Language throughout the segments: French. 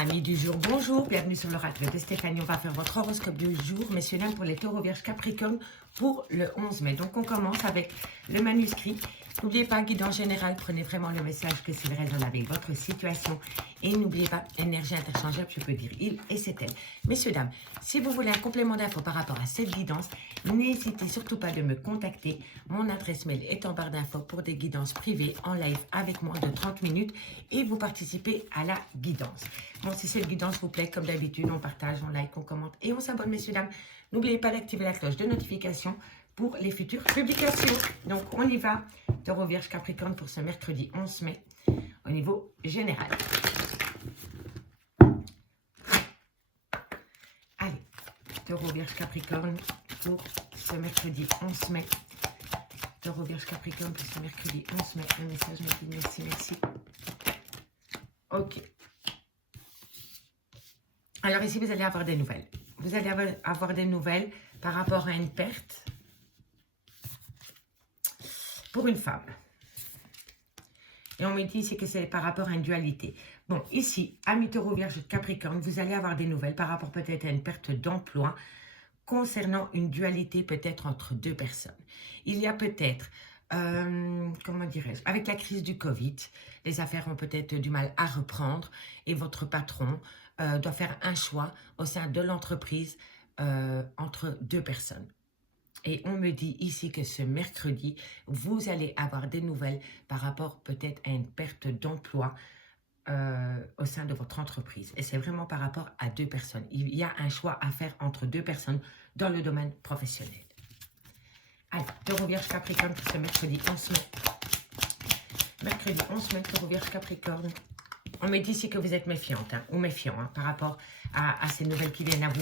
Amis du jour, bonjour, bienvenue sur l'oracle de Stéphanie. On va faire votre horoscope du jour, messieurs, dames, pour les taureaux, vierges, capricorne pour le 11 mai. Donc on commence avec le manuscrit. N'oubliez pas, guidance générale, prenez vraiment le message que s'il résonne avec votre situation. Et n'oubliez pas, énergie interchangeable, je peux dire il et c'est elle. Messieurs, dames, si vous voulez un complément d'infos par rapport à cette guidance, n'hésitez surtout pas de me contacter. Mon adresse mail est en barre d'infos pour des guidances privées en live avec moi de 30 minutes et vous participez à la guidance. Bon, si cette guidance vous plaît, comme d'habitude, on partage, on like, on commente et on s'abonne, messieurs, dames. N'oubliez pas d'activer la cloche de notification pour les futures publications. Donc, on y va. Taureau, Vierge, Capricorne pour ce mercredi 11 mai au niveau général. Allez, Taureau, Vierge, Capricorne pour ce mercredi 11 mai. Taureau, Vierge, Capricorne pour ce mercredi 11 mai. Le message me dit merci, merci. Ok. Alors ici, vous allez avoir des nouvelles. Vous allez avoir des nouvelles par rapport à une perte pour une femme. Et on me dit ici que c'est par rapport à une dualité. Bon, ici, amis Taureau, Vierge, Capricorne, vous allez avoir des nouvelles par rapport peut-être à une perte d'emploi concernant une dualité peut-être entre deux personnes. Il y a peut-être, comment dirais-je, avec la crise du Covid, les affaires ont peut-être du mal à reprendre et votre patron doit faire un choix au sein de l'entreprise entre deux personnes. Et on me dit ici que ce mercredi, vous allez avoir des nouvelles par rapport peut-être à une perte d'emploi au sein de votre entreprise. Et c'est vraiment par rapport à deux personnes. Il y a un choix à faire entre deux personnes dans le domaine professionnel. Alors, Taureau, Vierge, Capricorne pour ce mercredi 11 mai. Mercredi 11 mai, Taureau, Vierge, Capricorne. On me dit ici que vous êtes méfiante ou méfiant par rapport à ces nouvelles qui viennent à vous.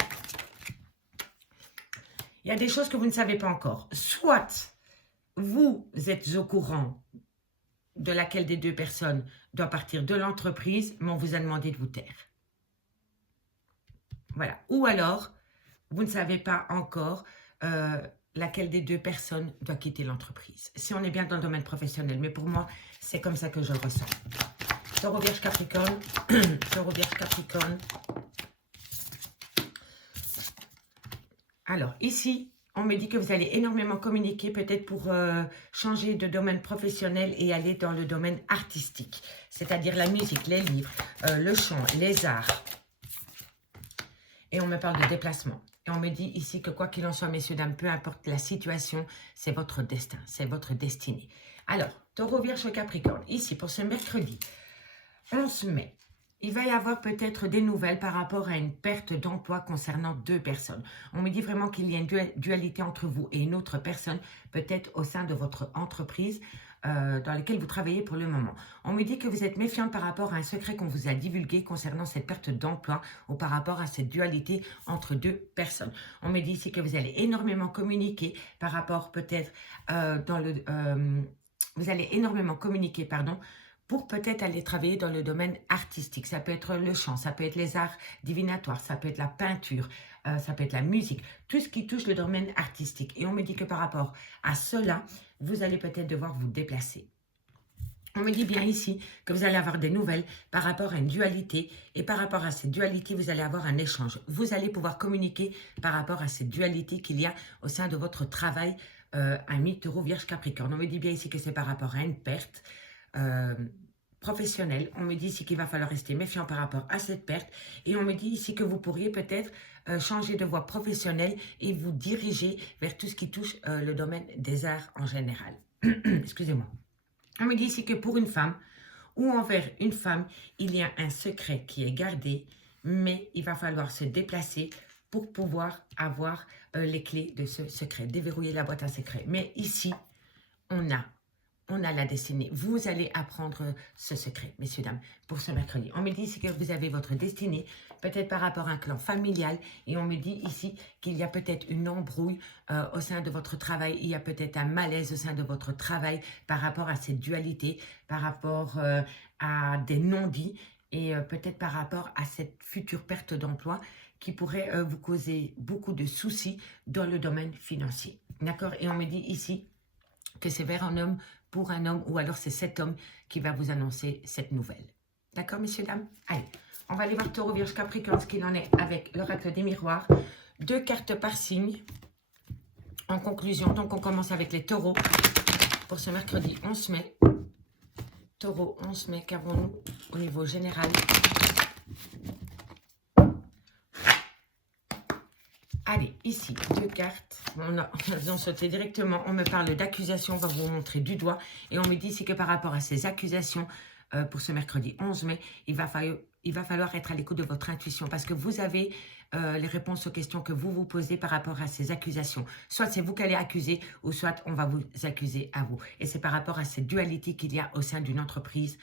Il y a des choses que vous ne savez pas encore. Soit vous êtes au courant de laquelle des deux personnes doit partir de l'entreprise, mais on vous a demandé de vous taire. Voilà. Ou alors, vous ne savez pas encore laquelle des deux personnes doit quitter l'entreprise. Si on est bien dans le domaine professionnel. Mais pour moi, c'est comme ça que je le ressens. Taureau, Vierge, Capricorne. Taureau, Vierge, Capricorne. Alors, ici, on me dit que vous allez énormément communiquer, peut-être pour changer de domaine professionnel et aller dans le domaine artistique. C'est-à-dire la musique, les livres, le chant, les arts. Et on me parle de déplacement. Et on me dit ici que quoi qu'il en soit, messieurs, dames, peu importe la situation, c'est votre destin, c'est votre destinée. Alors, Taureau, Vierge, Capricorne, ici, pour ce mercredi 11 mai, il va y avoir peut-être des nouvelles par rapport à une perte d'emploi concernant deux personnes. On me dit vraiment qu'il y a une dualité entre vous et une autre personne, peut-être au sein de votre entreprise dans laquelle vous travaillez pour le moment. On me dit que vous êtes méfiante par rapport à un secret qu'on vous a divulgué concernant cette perte d'emploi ou par rapport à cette dualité entre deux personnes. On me dit ici que vous allez énormément communiquer par rapport peut-être vous allez énormément communiquer, pardon, pour peut-être aller travailler dans le domaine artistique. Ça peut être le chant, ça peut être les arts divinatoires, ça peut être la peinture, ça peut être la musique, tout ce qui touche le domaine artistique. Et on me dit que par rapport à cela, vous allez peut-être devoir vous déplacer. On me dit bien ici que vous allez avoir des nouvelles par rapport à une dualité et par rapport à cette dualité, vous allez avoir un échange. Vous allez pouvoir communiquer par rapport à cette dualité qu'il y a au sein de votre travail, ami Taureau, Vierge, Capricorne. On me dit bien ici que c'est par rapport à une perte professionnel. On me dit ici qu'il va falloir rester méfiant par rapport à cette perte et on me dit ici que vous pourriez peut-être changer de voie professionnelle et vous diriger vers tout ce qui touche le domaine des arts en général. Excusez-moi. On me dit ici que pour une femme ou envers une femme, il y a un secret qui est gardé, mais il va falloir se déplacer pour pouvoir avoir les clés de ce secret, déverrouiller la boîte à secret. Mais ici, on a la destinée. Vous allez apprendre ce secret, messieurs, dames, pour ce mercredi. On me dit ici que vous avez votre destinée, peut-être par rapport à un clan familial. Et on me dit ici qu'il y a peut-être une embrouille au sein de votre travail. Il y a peut-être un malaise au sein de votre travail par rapport à cette dualité, par rapport à des non-dits et peut-être par rapport à cette future perte d'emploi qui pourrait vous causer beaucoup de soucis dans le domaine financier. D'accord? Et on me dit ici que c'est vers un homme, pour un homme, ou alors c'est cet homme qui va vous annoncer cette nouvelle. D'accord, messieurs, dames? Allez, On va aller voir Taureau, Vierge, Capricorne, ce qu'il en est avec l'oracle des miroirs. 2 cartes par signe. En conclusion, donc on commence avec les taureaux pour ce mercredi 11 mai. Taureau, 11 mai, qu'avons-nous au niveau général? Allez, ici, 2 cartes. On sauté directement. On me parle d'accusation. On va vous montrer du doigt. Et on me dit ici que par rapport à ces accusations, pour ce mercredi 11 mai, il va falloir être à l'écoute de votre intuition. Parce que vous avez les réponses aux questions que vous vous posez par rapport à ces accusations. Soit c'est vous qui allez accuser, ou soit on va vous accuser à vous. Et c'est par rapport à cette dualité qu'il y a au sein d'une entreprise,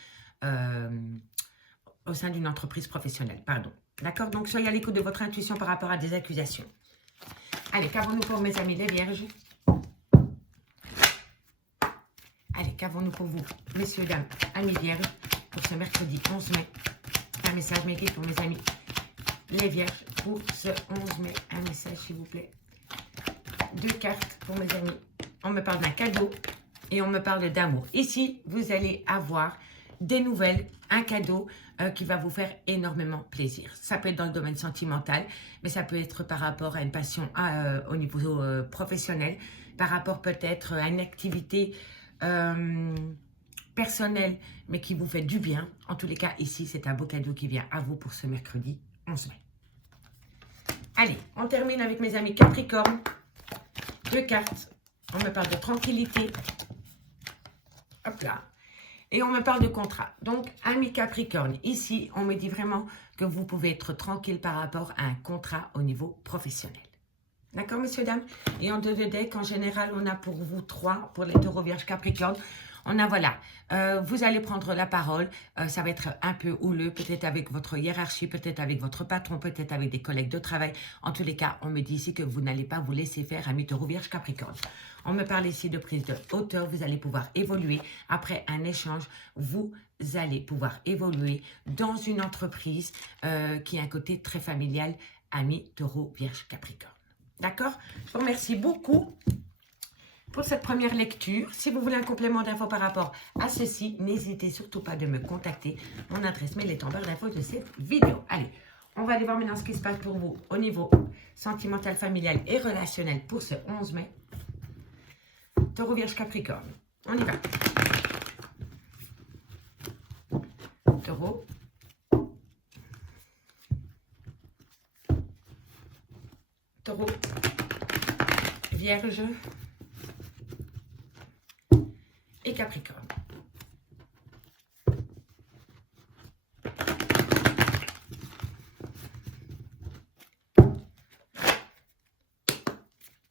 professionnelle. Pardon. D'accord? Donc, soyez à l'écoute de votre intuition par rapport à des accusations. Allez, qu'avons-nous pour mes amis les vierges? Allez, qu'avons-nous pour vous, messieurs, dames, amis vierges, pour ce mercredi 11 mai? Un message m'écrit pour mes amis les vierges pour ce 11 mai. Un message, s'il vous plaît. 2 cartes pour mes amis. On me parle d'un cadeau et on me parle d'amour. Ici, vous allez avoir des nouvelles, un cadeau qui va vous faire énormément plaisir. Ça peut être dans le domaine sentimental, mais ça peut être par rapport à une passion au niveau professionnel, par rapport peut-être à une activité personnelle, mais qui vous fait du bien. En tous les cas, ici, c'est un beau cadeau qui vient à vous pour ce mercredi 11 mai. Allez, on termine avec mes amis Capricorne. 2 cartes. On me parle de tranquillité. Hop là. Et on me parle de contrat. Donc, amis Capricorne, ici, on me dit vraiment que vous pouvez être tranquille par rapport à un contrat au niveau professionnel. D'accord, messieurs, dames? Et en 2 decks, en général, on a pour vous 3, pour les taureaux, vierges, Capricorne. On a, voilà, vous allez prendre la parole. Ça va être un peu houleux, peut-être avec votre hiérarchie, peut-être avec votre patron, peut-être avec des collègues de travail. En tous les cas, on me dit ici que vous n'allez pas vous laisser faire, amis taureaux, vierges, Capricorne. On me parle ici de prise de hauteur. Vous allez pouvoir évoluer. Après un échange, vous allez pouvoir évoluer dans une entreprise qui a un côté très familial, amis taureaux, vierges, Capricorne. D'accord? Je vous remercie beaucoup pour cette première lecture. Si vous voulez un complément d'infos par rapport à ceci, n'hésitez surtout pas de me contacter. Mon adresse mail est en barre d'infos de cette vidéo. Allez, on va aller voir maintenant ce qui se passe pour vous au niveau sentimental, familial et relationnel pour ce 11 mai. Taureau, vierge, Capricorne. On y va. Taureau. Taureau. Vierge. Et Capricorne.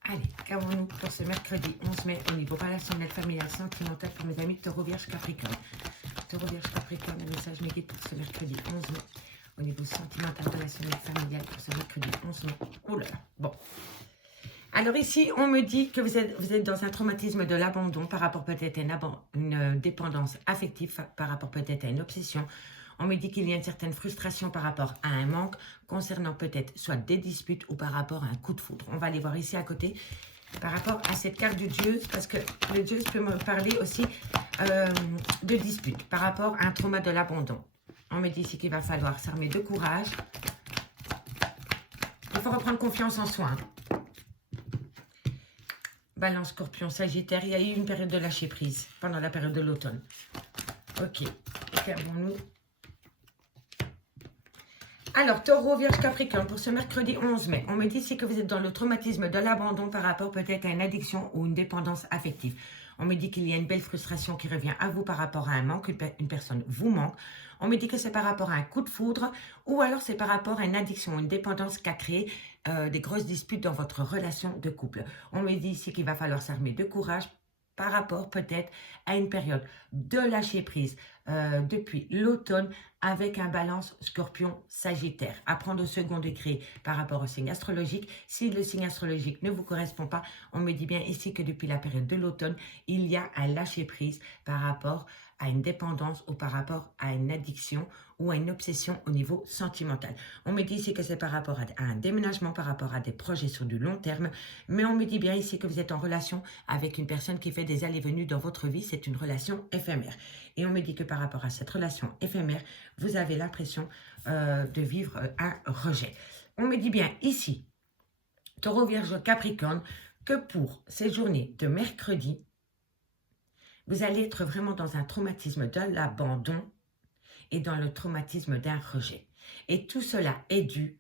Allez, qu'avons-nous pour ce mercredi 11 mai au niveau relationnel, familial, sentimental pour mes amis Taureau, Vierge, Capricorne. Taureau, Vierge, Capricorne, un message me guide pour ce mercredi 11 mai au niveau sentimental, relationnel, familial pour ce mercredi 11 mai. Oh là là, bon. Alors ici, on me dit que vous êtes dans un traumatisme de l'abandon par rapport peut-être à une dépendance affective, par rapport peut-être à une obsession. On me dit qu'il y a une certaine frustration par rapport à un manque concernant peut-être soit des disputes ou par rapport à un coup de foudre. On va aller voir ici à côté par rapport à cette carte du dieu, parce que le dieu peut me parler aussi de disputes par rapport à un trauma de l'abandon. On me dit ici qu'il va falloir s'armer de courage. Il faut reprendre confiance en soi. Balance, Scorpion, Sagittaire, il y a eu une période de lâcher prise pendant la période de l'automne. Ok, qu'avons-nous? Alors, Taureau, Vierge, Capricorne, pour ce mercredi 11 mai, on me dit ici que vous êtes dans le traumatisme de l'abandon par rapport peut-être à une addiction ou une dépendance affective. On me dit qu'il y a une belle frustration qui revient à vous par rapport à un manque, une personne vous manque. On me dit que c'est par rapport à un coup de foudre ou alors c'est par rapport à une addiction, une dépendance qui a créé des grosses disputes dans votre relation de couple. On me dit ici qu'il va falloir s'armer de courage par rapport peut-être à une période de lâcher prise depuis l'automne avec un balance Scorpion Sagittaire. À prendre au second degré par rapport au signe astrologique. Si le signe astrologique ne vous correspond pas, on me dit bien ici que depuis la période de l'automne, il y a un lâcher prise par rapport à une dépendance ou par rapport à une addiction ou à une obsession au niveau sentimental. On me dit ici que c'est par rapport à un déménagement, par rapport à des projets sur du long terme, mais on me dit bien ici que vous êtes en relation avec une personne qui fait des allées-venues dans votre vie, c'est une relation éphémère. Et on me dit que par rapport à cette relation éphémère, vous avez l'impression de vivre un rejet. On me dit bien ici, Taureau, Vierge, Capricorne, que pour ces journées de mercredi, vous allez être vraiment dans un traumatisme de l'abandon et dans le traumatisme d'un rejet. Et tout cela est dû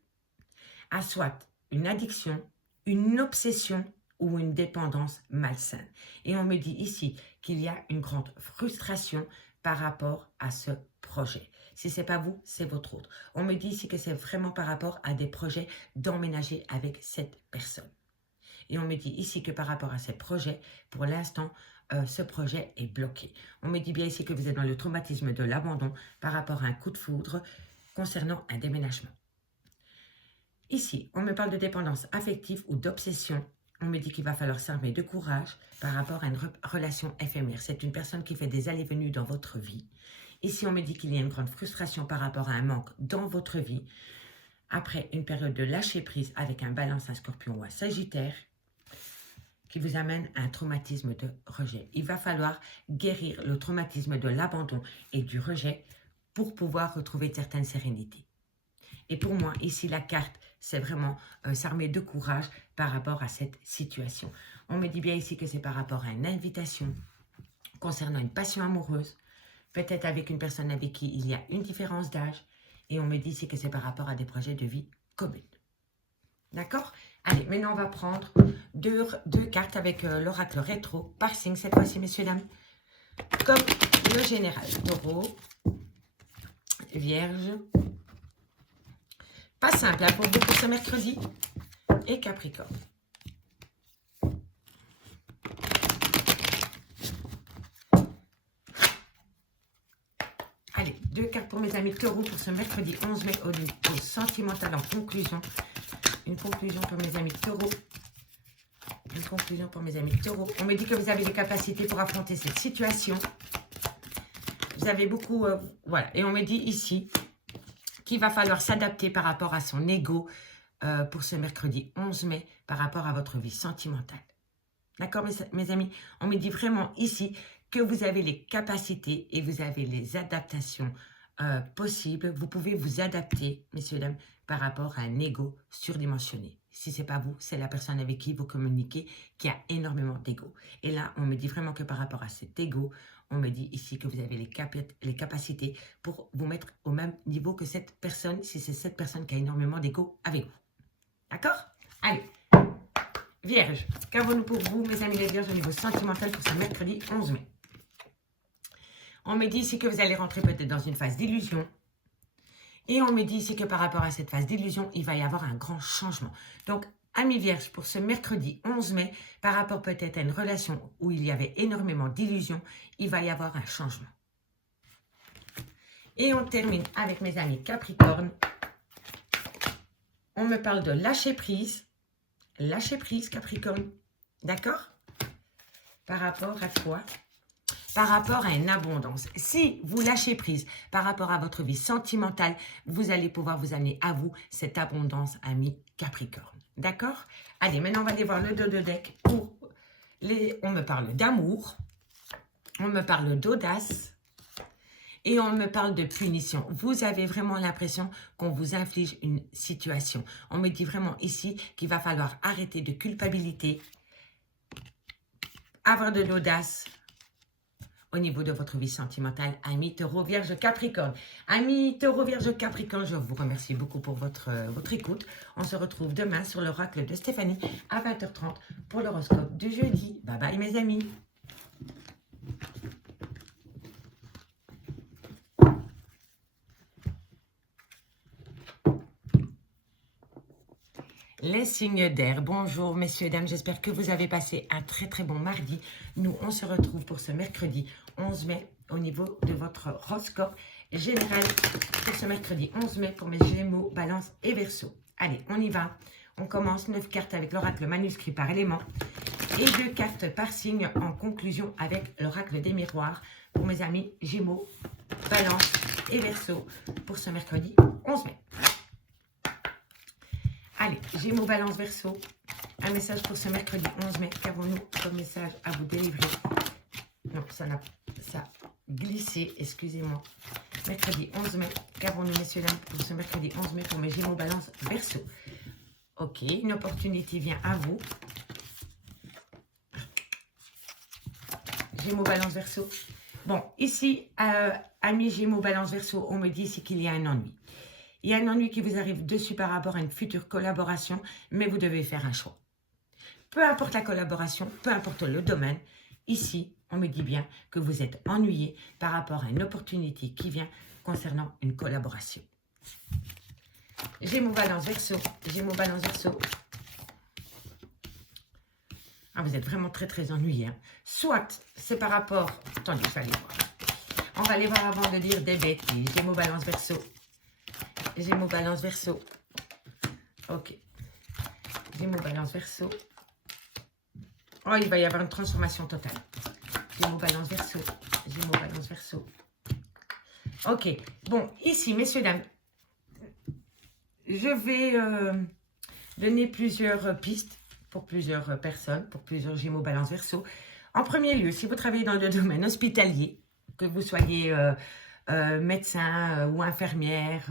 à soit une addiction, une obsession ou une dépendance malsaine. Et on me dit ici qu'il y a une grande frustration par rapport à ce projet. Si ce n'est pas vous, c'est votre autre. On me dit ici que c'est vraiment par rapport à des projets d'emménager avec cette personne. Et on me dit ici que par rapport à ce projet, pour l'instant, ce projet est bloqué. On me dit bien ici que vous êtes dans le traumatisme de l'abandon par rapport à un coup de foudre concernant un déménagement. Ici, on me parle de dépendance affective ou d'obsession. On me dit qu'il va falloir s'armer de courage par rapport à une relation éphémère. C'est une personne qui fait des allées-venues dans votre vie. Ici, on me dit qu'il y a une grande frustration par rapport à un manque dans votre vie. Après une période de lâcher prise avec un Balance, un Scorpion ou un Sagittaire, qui vous amène à un traumatisme de rejet. Il va falloir guérir le traumatisme de l'abandon et du rejet pour pouvoir retrouver une certaine sérénité. Et pour moi, ici, la carte, c'est vraiment s'armer de courage par rapport à cette situation. On me dit bien ici que c'est par rapport à une invitation concernant une passion amoureuse, peut-être avec une personne avec qui il y a une différence d'âge, et on me dit ici que c'est par rapport à des projets de vie communs. D'accord? Allez, maintenant on va prendre deux cartes avec l'oracle rétro par signe cette fois-ci, messieurs, dames. Comme le général. Taureau, Vierge. Pas simple hein, pour vous pour ce mercredi. Et Capricorne. Allez, deux cartes pour mes amis taureaux pour ce mercredi 11 mai au niveau sentimental en conclusion. Une conclusion pour mes amis taureaux. Une conclusion pour mes amis taureaux. On me dit que vous avez les capacités pour affronter cette situation. Vous avez beaucoup... voilà. Et on me dit ici qu'il va falloir s'adapter par rapport à son ego pour ce mercredi 11 mai par rapport à votre vie sentimentale. D'accord, mes amis? On me dit vraiment ici que vous avez les capacités et vous avez les adaptations possibles. Vous pouvez vous adapter, messieurs, dames, par rapport à un ego surdimensionné. Si ce n'est pas vous, c'est la personne avec qui vous communiquez qui a énormément d'ego. Et là, on me dit vraiment que par rapport à cet ego, on me dit ici que vous avez les capacités pour vous mettre au même niveau que cette personne, si c'est cette personne qui a énormément d'ego avec vous. D'accord? Allez, Vierge, qu'avons-nous pour vous, mes amis les Vierges, au niveau sentimental pour ce mercredi 11 mai? On me dit ici que vous allez rentrer peut-être dans une phase d'illusion. Et on me dit ici que par rapport à cette phase d'illusion, il va y avoir un grand changement. Donc, amis Vierge, pour ce mercredi 11 mai, par rapport peut-être à une relation où il y avait énormément d'illusions, il va y avoir un changement. Et on termine avec mes amis Capricorne. On me parle de lâcher prise. Lâcher prise, Capricorne. D'accord? Par rapport à quoi? Par rapport à une abondance. Si vous lâchez prise par rapport à votre vie sentimentale, vous allez pouvoir vous amener à vous cette abondance, ami Capricorne. D'accord? Allez, maintenant on va aller voir le dos de deck. On me parle d'amour, on me parle d'audace et on me parle de punition. Vous avez vraiment l'impression qu'on vous inflige une situation. On me dit vraiment ici qu'il va falloir arrêter de culpabilité, avoir de l'audace au niveau de votre vie sentimentale, amis Taureau, Vierge, Capricorne. Amis Taureau, Vierge, Capricorne, je vous remercie beaucoup pour votre écoute. On se retrouve demain sur l'oracle de Stéphanie à 20h30 pour l'horoscope du jeudi. Bye bye mes amis. Les signes d'air, bonjour messieurs, dames, j'espère que vous avez passé un très très bon mardi. Nous, on se retrouve pour ce mercredi 11 mai au niveau de votre horoscope général pour ce mercredi 11 mai pour mes Gémeaux, Balance et Verseau. Allez, on y va. On commence 9 cartes avec l'oracle manuscrit par élément. Et 2 cartes par signe en conclusion avec l'oracle des miroirs pour mes amis Gémeaux, Balance et Verseau pour ce mercredi 11 mai. Allez, Gémeaux, Balance, Verseau, un message pour ce mercredi 11 mai. Qu'avons-nous comme message à vous délivrer? Non, ça a glissé, excusez-moi. Mercredi 11 mai, qu'avons-nous, messieurs, dames, pour ce mercredi 11 mai pour mes Gémeaux, Balance, Verseau? Ok, une opportunité vient à vous. Gémeaux, Balance, Verseau. Bon, ici, amis Gémeaux, Balance, Verseau, on me dit ici qu'il y a un ennui. Il y a un ennui qui vous arrive dessus par rapport à une future collaboration, mais vous devez faire un choix. Peu importe la collaboration, peu importe le domaine, ici, on me dit bien que vous êtes ennuyé par rapport à une opportunité qui vient concernant une collaboration. Gémeaux, Balance, Verseau. Gémeaux, Balance, Verseau. Ah, vous êtes vraiment très, très ennuyé. Hein. Soit, c'est par rapport... Attendez, je vais aller voir. On va aller voir avant de dire des bêtises. Gémeaux, Balance, Verseau. Gémeaux, Balance, Verseau. Ok. Gémeaux, Balance, Verseau. Oh, il va y avoir une transformation totale. Gémeaux, Balance, Verseau. Gémeaux, Balance, Verseau. Ok. Bon, ici, messieurs, dames, je vais donner plusieurs pistes pour plusieurs personnes, pour plusieurs Gémeaux, Balance, Verseau. En premier lieu, si vous travaillez dans le domaine hospitalier, que vous soyez médecin ou infirmière,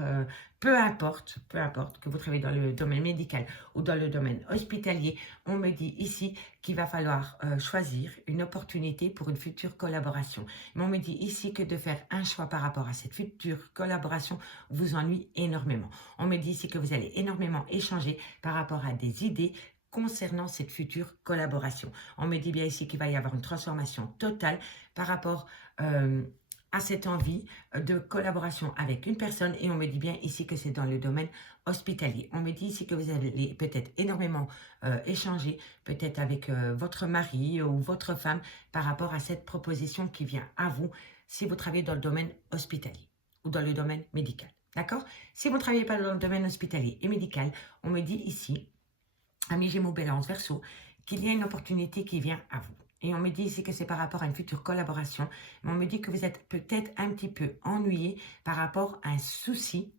peu importe que vous travaillez dans le domaine médical ou dans le domaine hospitalier, on me dit ici qu'il va falloir choisir une opportunité pour une future collaboration. Mais on me dit ici que de faire un choix par rapport à cette future collaboration vous ennuie énormément. On me dit ici que vous allez énormément échanger par rapport à des idées concernant cette future collaboration. On me dit bien ici qu'il va y avoir une transformation totale par rapport à cette envie de collaboration avec une personne, et on me dit bien ici que c'est dans le domaine hospitalier. On me dit ici que vous allez peut-être énormément échanger, peut-être avec votre mari ou votre femme par rapport à cette proposition qui vient à vous si vous travaillez dans le domaine hospitalier ou dans le domaine médical. D'accord? Si vous ne travaillez pas dans le domaine hospitalier et médical, on me dit ici, amis Gémeaux, Balance, Verseau, qu'il y a une opportunité qui vient à vous. Et on me dit ici que c'est par rapport à une future collaboration. Mais on me dit que vous êtes peut-être un petit peu ennuyé par rapport à un souci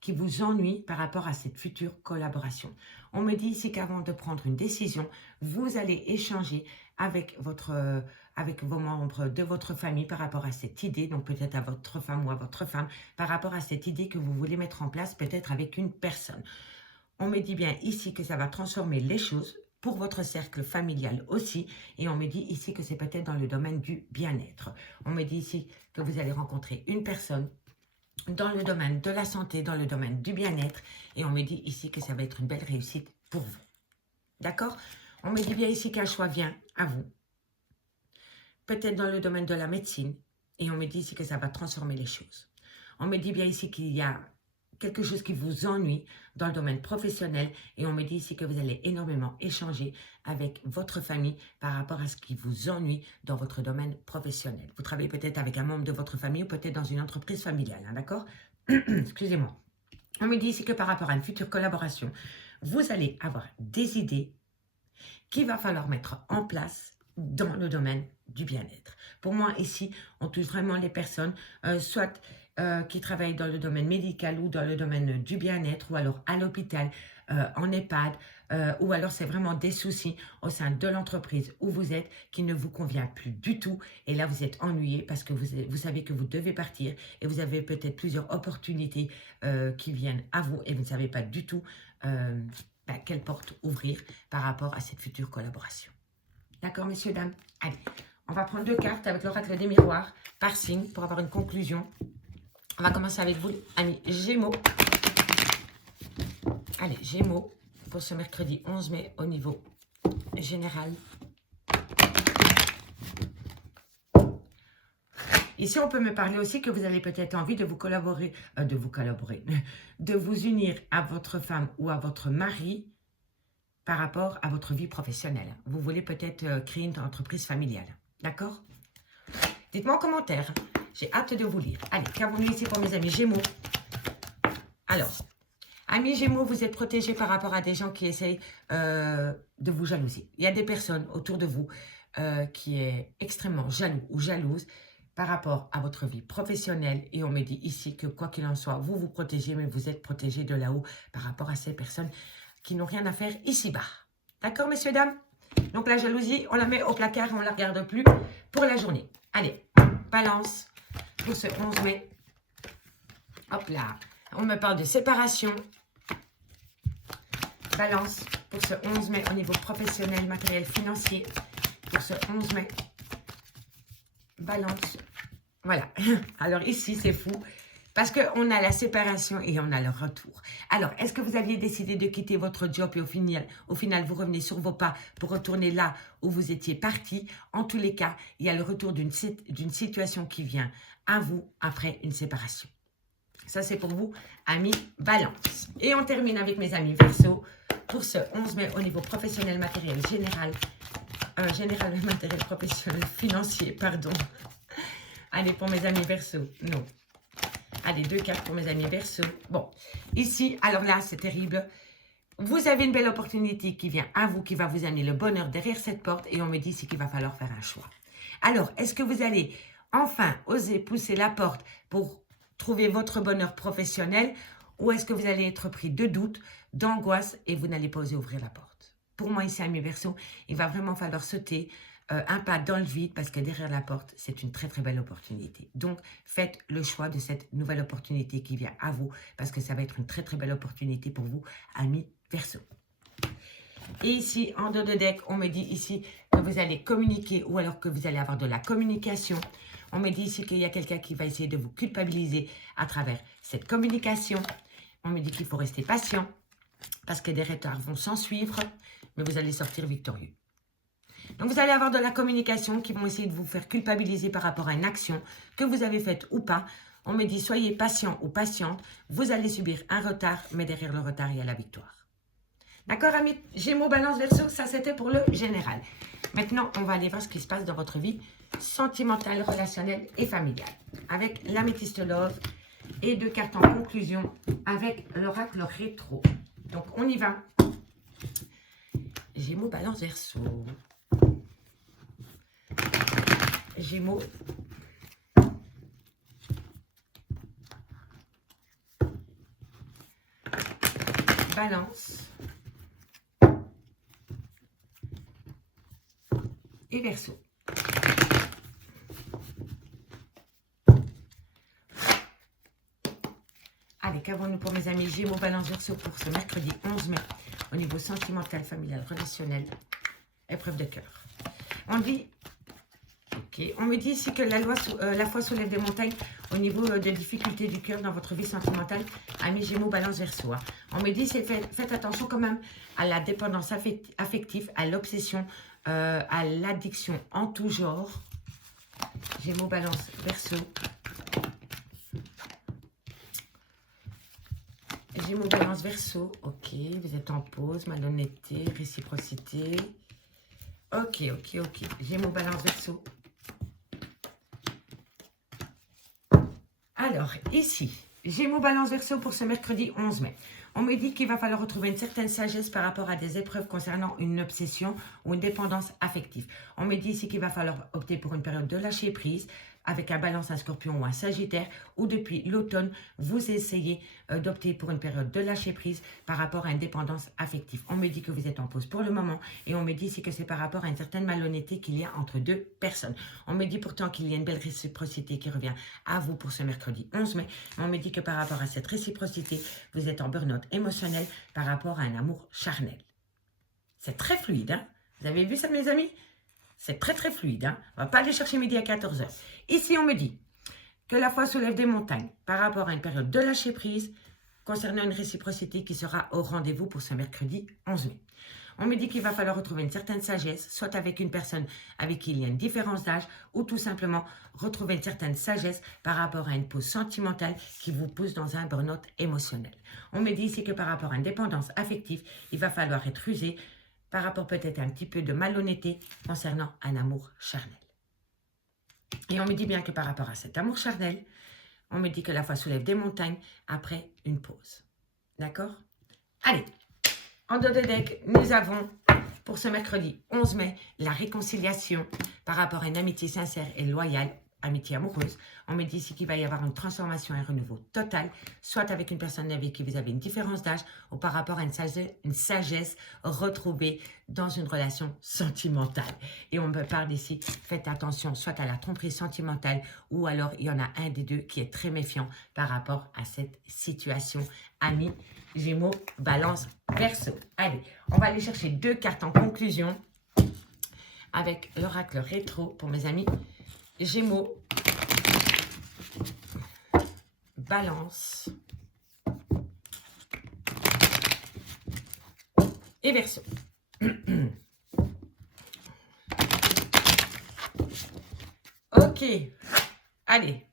qui vous ennuie par rapport à cette future collaboration. On me dit ici qu'avant de prendre une décision, vous allez échanger avec vos membres de votre famille par rapport à cette idée, donc peut-être à votre femme ou à votre femme, par rapport à cette idée que vous voulez mettre en place peut-être avec une personne. On me dit bien ici que ça va transformer les choses pour votre cercle familial aussi. Et on me dit ici que c'est peut-être dans le domaine du bien-être. On me dit ici que vous allez rencontrer une personne dans le domaine de la santé, dans le domaine du bien-être. Et on me dit ici que ça va être une belle réussite pour vous. D'accord? On me dit bien ici qu'un choix vient à vous. Peut-être dans le domaine de la médecine. Et on me dit ici que ça va transformer les choses. On me dit bien ici qu'il y a quelque chose qui vous ennuie dans le domaine professionnel, et on me dit ici que vous allez énormément échanger avec votre famille par rapport à ce qui vous ennuie dans votre domaine professionnel. Vous travaillez peut-être avec un membre de votre famille ou peut-être dans une entreprise familiale, hein, d'accord? Excusez-moi. On me dit ici que par rapport à une future collaboration, vous allez avoir des idées qu'il va falloir mettre en place dans le domaine du bien-être. Pour moi, ici, on touche vraiment les personnes, soit qui travaillent dans le domaine médical ou dans le domaine du bien-être, ou alors à l'hôpital, en EHPAD, ou alors c'est vraiment des soucis au sein de l'entreprise où vous êtes qui ne vous convient plus du tout, et là vous êtes ennuyé parce que vous savez que vous devez partir et vous avez peut-être plusieurs opportunités qui viennent à vous et vous ne savez pas du tout quelle porte ouvrir par rapport à cette future collaboration. D'accord, messieurs, dames? Allez, on va prendre 2 cartes avec l'oracle des miroirs par signe pour avoir une conclusion. On va commencer avec vous, amis Gémeaux. Allez, Gémeaux, pour ce mercredi 11 mai au niveau général. Ici, on peut me parler aussi que vous avez peut-être envie de vous collaborer, de vous unir à votre femme ou à votre mari par rapport à votre vie professionnelle. Vous voulez peut-être créer une entreprise familiale. D'accord? Dites-moi en commentaire. J'ai hâte de vous lire. Allez, qu'avons-nous ici pour mes amis Gémeaux? Alors, Amis Gémeaux, vous êtes protégés par rapport à des gens qui essayent de vous jalouser. Il y a des personnes autour de vous qui est extrêmement jaloux ou jalouse par rapport à votre vie professionnelle. Et on me dit ici que quoi qu'il en soit, vous vous protégez, mais vous êtes protégés de là-haut par rapport à ces personnes qui n'ont rien à faire ici-bas. D'accord, messieurs, dames? Donc la jalousie, on la met au placard et on ne la regarde plus pour la journée. Allez, balance pour ce 11 mai. Hop là, on me parle de séparation. Balance pour ce 11 mai au niveau professionnel, matériel, financier. Pour ce 11 mai. Balance. Voilà. Alors ici, c'est fou. Parce qu'on a la séparation et on a le retour. Alors, est-ce que vous aviez décidé de quitter votre job et au final, vous revenez sur vos pas pour retourner là où vous étiez parti? En tous les cas, il y a le retour d'une situation qui vient à vous après une séparation. Ça, c'est pour vous, amis Balance. Et on termine avec mes amis Verseau pour ce 11 mai au niveau professionnel, matériel, général, matériel, professionnel, financier, pardon. Allez, pour mes amis Verseau, non. Allez, 2 cartes pour mes amis Verseau. Bon, ici, alors là, c'est terrible. Vous avez une belle opportunité qui vient à vous, qui va vous amener le bonheur derrière cette porte. Et on me dit ici qu'il va falloir faire un choix. Alors, est-ce que vous allez enfin oser pousser la porte pour trouver votre bonheur professionnel, ou est-ce que vous allez être pris de doute, d'angoisse et vous n'allez pas oser ouvrir la porte? Pour moi, ici, amis Verseau, il va vraiment falloir sauter un pas dans le vide parce que derrière la porte, c'est une très très belle opportunité. Donc, faites le choix de cette nouvelle opportunité qui vient à vous parce que ça va être une très très belle opportunité pour vous, amis Verseau. Et ici, en dos de deck, on me dit ici que vous allez communiquer ou alors que vous allez avoir de la communication. On me dit ici qu'il y a quelqu'un qui va essayer de vous culpabiliser à travers cette communication. On me dit qu'il faut rester patient parce que des retards vont s'en suivre, mais vous allez sortir victorieux. Donc, vous allez avoir de la communication qui vont essayer de vous faire culpabiliser par rapport à une action que vous avez faite ou pas. On me dit, soyez patient ou patiente. Vous allez subir un retard, mais derrière le retard, il y a la victoire. D'accord, amis Gémeaux, Balance, Verseau, ça c'était pour le général. Maintenant, on va aller voir ce qui se passe dans votre vie sentimentale, relationnelle et familiale. Avec l'améthyste Love et 2 cartes en conclusion avec l'oracle rétro. Donc, on y va. Gémeaux, Balance, Verseau. Gémeaux. Balance. Et Verseau. Allez, qu'avons-nous pour mes amis Gémeaux, Balance, Verseau pour ce mercredi 11 mai au niveau sentimental, familial, relationnel, épreuve de cœur. On dit, ok, on me dit ici que la foi soulève des montagnes au niveau des difficultés du cœur dans votre vie sentimentale, amis Gémeaux, Balance, Verseau. On me dit, faites attention quand même à la dépendance affective, à l'obsession, à l'addiction en tout genre. Gémeaux, Balance, Verseau. Gémeaux, Balance, Verseau. Ok, vous êtes en pause, malhonnêteté, réciprocité. Ok. Gémeaux, Balance, Verseau. Alors, ici, Gémeaux, Balance, Verseau pour ce mercredi 11 mai. On me dit qu'il va falloir retrouver une certaine sagesse par rapport à des épreuves concernant une obsession ou une dépendance affective. On me dit ici qu'il va falloir opter pour une période de lâcher prise avec un Balance, un Scorpion ou un Sagittaire, ou depuis l'automne, vous essayez d'opter pour une période de lâcher prise par rapport à une dépendance affective. On me dit que vous êtes en pause pour le moment et on me dit ici que c'est par rapport à une certaine malhonnêteté qu'il y a entre 2 personnes. On me dit pourtant qu'il y a une belle réciprocité qui revient à vous pour ce mercredi 11 mai. On me dit que par rapport à cette réciprocité, vous êtes en burn-out émotionnel par rapport à un amour charnel. C'est très fluide, hein? Vous avez vu ça, mes amis? C'est très très fluide, hein? On ne va pas aller chercher midi à 14 h. Ici, on me dit que la foi soulève des montagnes par rapport à une période de lâcher prise concernant une réciprocité qui sera au rendez-vous pour ce mercredi 11 mai. On me dit qu'il va falloir retrouver une certaine sagesse, soit avec une personne avec qui il y a une différence d'âge, ou tout simplement retrouver une certaine sagesse par rapport à une pause sentimentale qui vous pousse dans un burn-out émotionnel. On me dit ici que par rapport à une dépendance affective, il va falloir être rusé par rapport peut-être à un petit peu de malhonnêteté concernant un amour charnel. Et on me dit bien que par rapport à cet amour charnel, on me dit que la foi soulève des montagnes après une pause. D'accord? Allez, en dos de deck, nous avons pour ce mercredi 11 mai la réconciliation par rapport à une amitié sincère et loyale, amitié amoureuse. On me dit ici qu'il va y avoir une transformation et un renouveau total, soit avec une personne avec qui vous avez une différence d'âge ou par rapport à une sagesse retrouvée dans une relation sentimentale. Et on me parle ici, faites attention, soit à la tromperie sentimentale ou alors il y en a un des deux qui est très méfiant par rapport à cette situation. Amis, Gémeaux, Balance, Verseau. Allez, on va aller chercher 2 cartes en conclusion avec l'oracle rétro pour mes amis Gémeaux, Balance et Verseau. Ok, allez,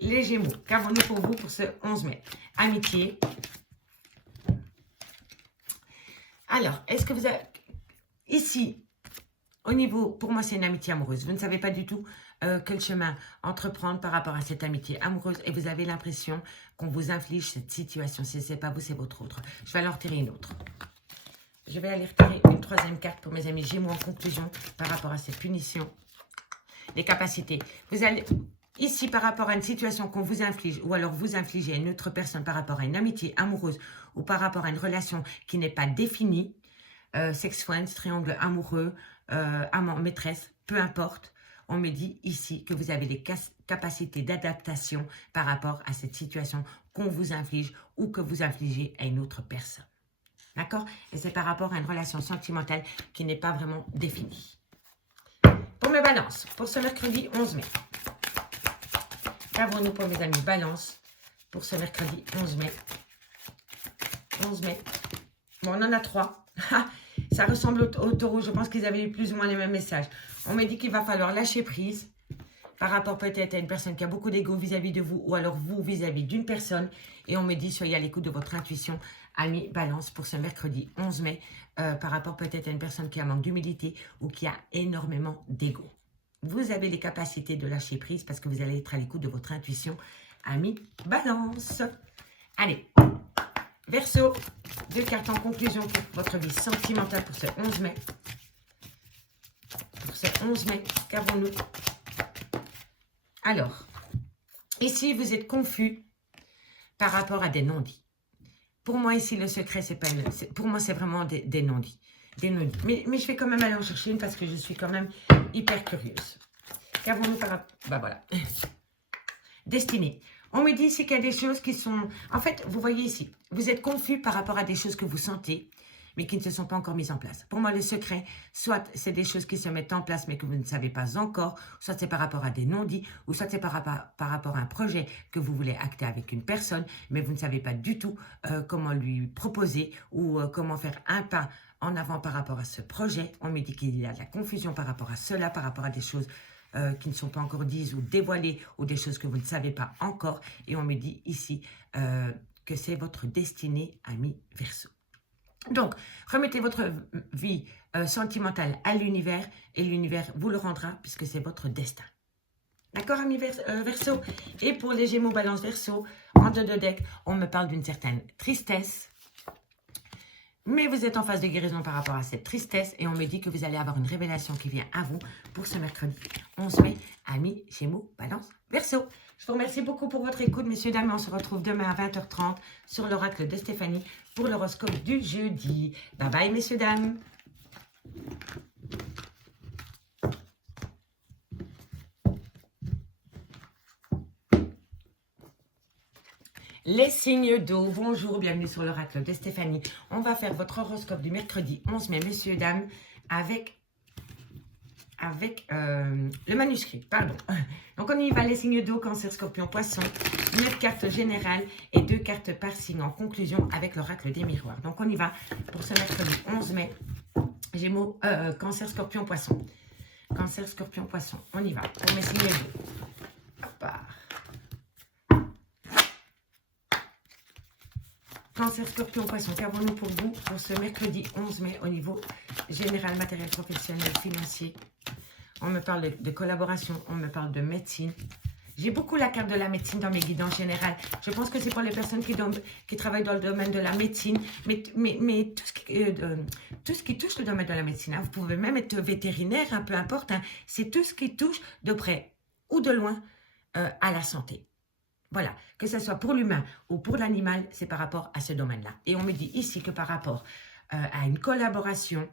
les Gémeaux, qu'avons-nous pour vous pour ce 11 mai? Amitié. Alors, est-ce que vous avez... Ici, au niveau, pour moi, c'est une amitié amoureuse. Vous ne savez pas du tout quel chemin entreprendre par rapport à cette amitié amoureuse et vous avez l'impression qu'on vous inflige cette situation. Si ce n'est pas vous, c'est votre autre. Je vais aller en retirer une autre. Je vais aller retirer une 3e carte pour mes amis Gémeaux en conclusion par rapport à cette punition. Les capacités. Vous allez... Ici, par rapport à une situation qu'on vous inflige, ou alors vous infligez à une autre personne par rapport à une amitié amoureuse, ou par rapport à une relation qui n'est pas définie, sex friends, triangle amoureux, amant, maîtresse, peu importe, on me dit ici que vous avez les capacités d'adaptation par rapport à cette situation qu'on vous inflige ou que vous infligez à une autre personne. D'accord? Et c'est par rapport à une relation sentimentale qui n'est pas vraiment définie. Pour mes balances, pour ce mercredi 11 mai. Qu'avons-nous pour mes amis Balance pour ce mercredi 11 mai? 11 mai. Bon, on en a 3. Ça ressemble au taureau. Je pense qu'ils avaient eu plus ou moins les mêmes messages. On m'a dit qu'il va falloir lâcher prise par rapport peut-être à une personne qui a beaucoup d'ego vis-à-vis de vous ou alors vous vis-à-vis d'une personne. Et on me dit soyez à l'écoute de votre intuition. Amis Balance pour ce mercredi 11 mai par rapport peut-être à une personne qui a un manque d'humilité ou qui a énormément d'ego. Vous avez les capacités de lâcher prise parce que vous allez être à l'écoute de votre intuition. Amis Balance. Allez, Verseau, 2 cartes en conclusion pour votre vie sentimentale pour ce 11 mai. Pour ce 11 mai, qu'avons-nous? Alors, ici, vous êtes confus par rapport à des non-dits. Pour moi, ici, le secret, c'est pas une... Pour moi, c'est vraiment des non-dits. Mais je vais quand même aller en chercher une parce que je suis quand même hyper curieuse. Qu'avons-nous par rapport... Bah voilà. Destinée. On me dit ici qu'il y a des choses qui sont... En fait, vous voyez ici, vous êtes confus par rapport à des choses que vous sentez, mais qui ne se sont pas encore mises en place. Pour moi, le secret, soit c'est des choses qui se mettent en place, mais que vous ne savez pas encore, soit c'est par rapport à des non-dits, ou soit c'est par rapport à un projet que vous voulez acter avec une personne, mais vous ne savez pas du tout comment lui proposer ou comment faire un pas en avant par rapport à ce projet. On me dit qu'il y a de la confusion par rapport à cela, par rapport à des choses qui ne sont pas encore dites ou dévoilées, ou des choses que vous ne savez pas encore. Et on me dit ici que c'est votre destinée, ami Verseau. Donc, remettez votre vie sentimentale à l'univers, et l'univers vous le rendra, puisque c'est votre destin. D'accord, ami Verseau? Et pour les Gémeaux, Balance, Verseau, en deux de deck, on me parle d'une certaine tristesse. Mais vous êtes en phase de guérison par rapport à cette tristesse et on me dit que vous allez avoir une révélation qui vient à vous pour ce mercredi 11 mai, amis Gémeaux, Balance, Verseau. Je vous remercie beaucoup pour votre écoute, messieurs, dames. On se retrouve demain à 20h30 sur l'oracle de Stéphanie pour l'horoscope du jeudi. Bye bye, messieurs, dames. Les signes d'eau, bonjour, bienvenue sur l'oracle de Stéphanie. On va faire votre horoscope du mercredi 11 mai, messieurs, dames, avec le manuscrit, pardon. Donc on y va, les signes d'eau, Cancer, Scorpion, Poisson, 9 cartes générales et 2 cartes par signe en conclusion avec l'oracle des miroirs. Donc on y va pour ce mercredi 11 mai, Gémeaux, Cancer, Scorpion, Poisson. Cancer, Scorpion, Poisson, on y va pour mes signes d'eau. Hop là. Cancer, Scorpion, Poisson, qu'avons-nous pour vous pour ce mercredi 11 mai au niveau général, matériel, professionnel, financier? On me parle de collaboration, on me parle de médecine. J'ai beaucoup la carte de la médecine dans mes guides en général. Je pense que c'est pour les personnes qui travaillent dans le domaine de la médecine. Mais tout ce qui touche le domaine de la médecine, hein, vous pouvez même être vétérinaire, hein, peu importe. Hein, c'est tout ce qui touche de près ou de loin à la santé. Voilà, que ce soit pour l'humain ou pour l'animal, c'est par rapport à ce domaine-là. Et on me dit ici que par rapport à une collaboration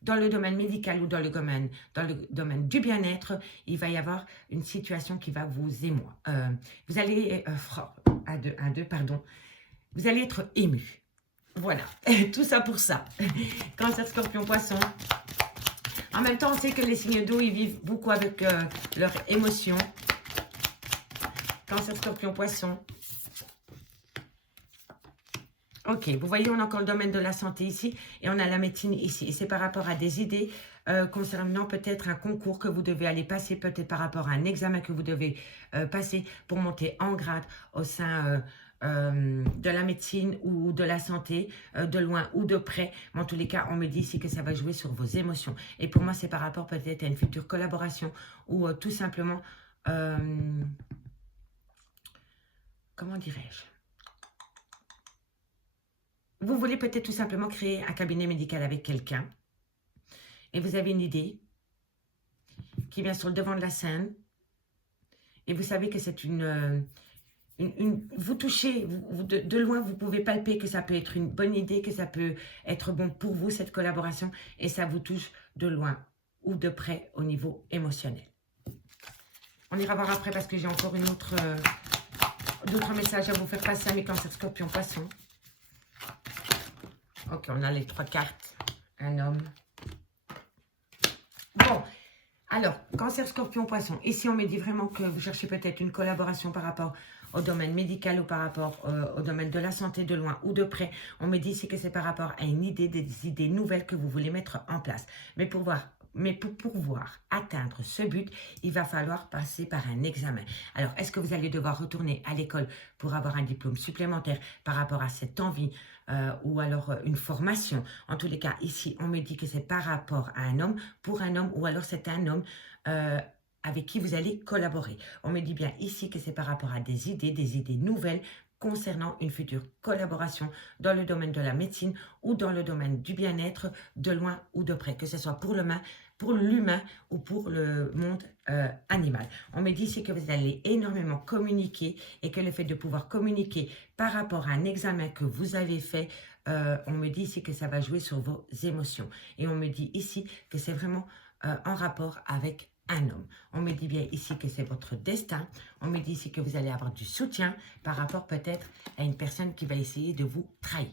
dans le domaine médical ou dans le domaine du bien-être, il va y avoir une situation qui va vous émouvoir. Vous allez, pardon, vous allez être ému. Voilà, tout ça pour ça. Cancer, Scorpion, Poisson. En même temps, on sait que les signes d'eau, ils vivent beaucoup avec leurs émotions. Cancer, Scorpion, Poisson. Ok, vous voyez, on a encore le domaine de la santé ici et on a la médecine ici. Et c'est par rapport à des idées concernant peut-être un concours que vous devez aller passer, peut-être par rapport à un examen que vous devez passer pour monter en grade au sein de la médecine ou de la santé, de loin ou de près. Mais en tous les cas, on me dit ici que ça va jouer sur vos émotions. Et pour moi, c'est par rapport peut-être à une future collaboration ou tout simplement, comment dirais-je ? Vous voulez peut-être tout simplement créer un cabinet médical avec quelqu'un et vous avez une idée qui vient sur le devant de la scène et vous savez que c'est vous touchez, de loin vous pouvez palper que ça peut être une bonne idée, que ça peut être bon pour vous cette collaboration et ça vous touche de loin ou de près au niveau émotionnel. On ira voir après parce que j'ai encore d'autres messages à vous faire passer à mes cancers, scorpions, poissons. Ok, on a les 3 cartes. Un homme. Bon, alors, cancer, scorpion, poisson. Ici, on me dit vraiment que vous cherchez peut-être une collaboration par rapport au domaine médical ou par rapport au domaine de la santé de loin ou de près. On me dit ici que c'est par rapport à une idée, des idées nouvelles que vous voulez mettre en place. Mais pour pouvoir atteindre ce but, il va falloir passer par un examen. Alors, est-ce que vous allez devoir retourner à l'école pour avoir un diplôme supplémentaire par rapport à cette envie ou alors une formation? En tous les cas, ici, on me dit que c'est par rapport à un homme, pour un homme, ou alors c'est un homme avec qui vous allez collaborer. On me dit bien ici que c'est par rapport à des idées nouvelles concernant une future collaboration dans le domaine de la médecine ou dans le domaine du bien-être, de loin ou de près, que ce soit pour l'humain ou pour le monde animal. On me dit ici que vous allez énormément communiquer et que le fait de pouvoir communiquer par rapport à un examen que vous avez fait, on me dit ici que ça va jouer sur vos émotions. Et on me dit ici que c'est vraiment en rapport avec un homme. On me dit bien ici que c'est votre destin. On me dit ici que vous allez avoir du soutien par rapport peut-être à une personne qui va essayer de vous trahir.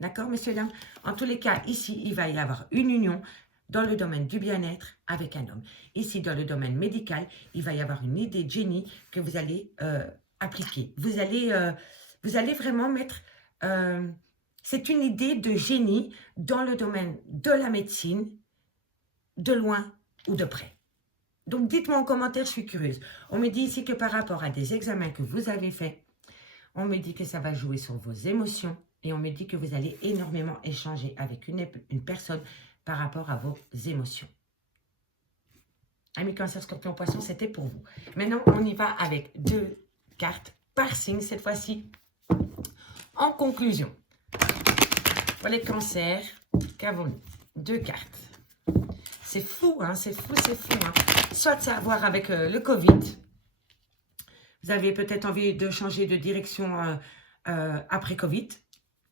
D'accord, messieurs, dames? En tous les cas, ici, il va y avoir une union dans le domaine du bien-être avec un homme. Ici, dans le domaine médical, il va y avoir une idée de génie que vous allez appliquer. Vous allez vraiment mettre... c'est une idée de génie dans le domaine de la médecine, de loin ou de près. Donc, dites-moi en commentaire, je suis curieuse. On me dit ici que par rapport à des examens que vous avez faits, on me dit que ça va jouer sur vos émotions et on me dit que vous allez énormément échanger avec une personne par rapport à vos émotions. Amis Cancer, Scorpion, Poisson, c'était pour vous. Maintenant, on y va avec 2 cartes par signe, cette fois-ci. En conclusion, pour les cancers, qu'avons-nous? 2 cartes. C'est fou, hein, c'est fou, c'est fou. Hein. Soit ça a à voir avec le Covid. Vous avez peut-être envie de changer de direction après Covid.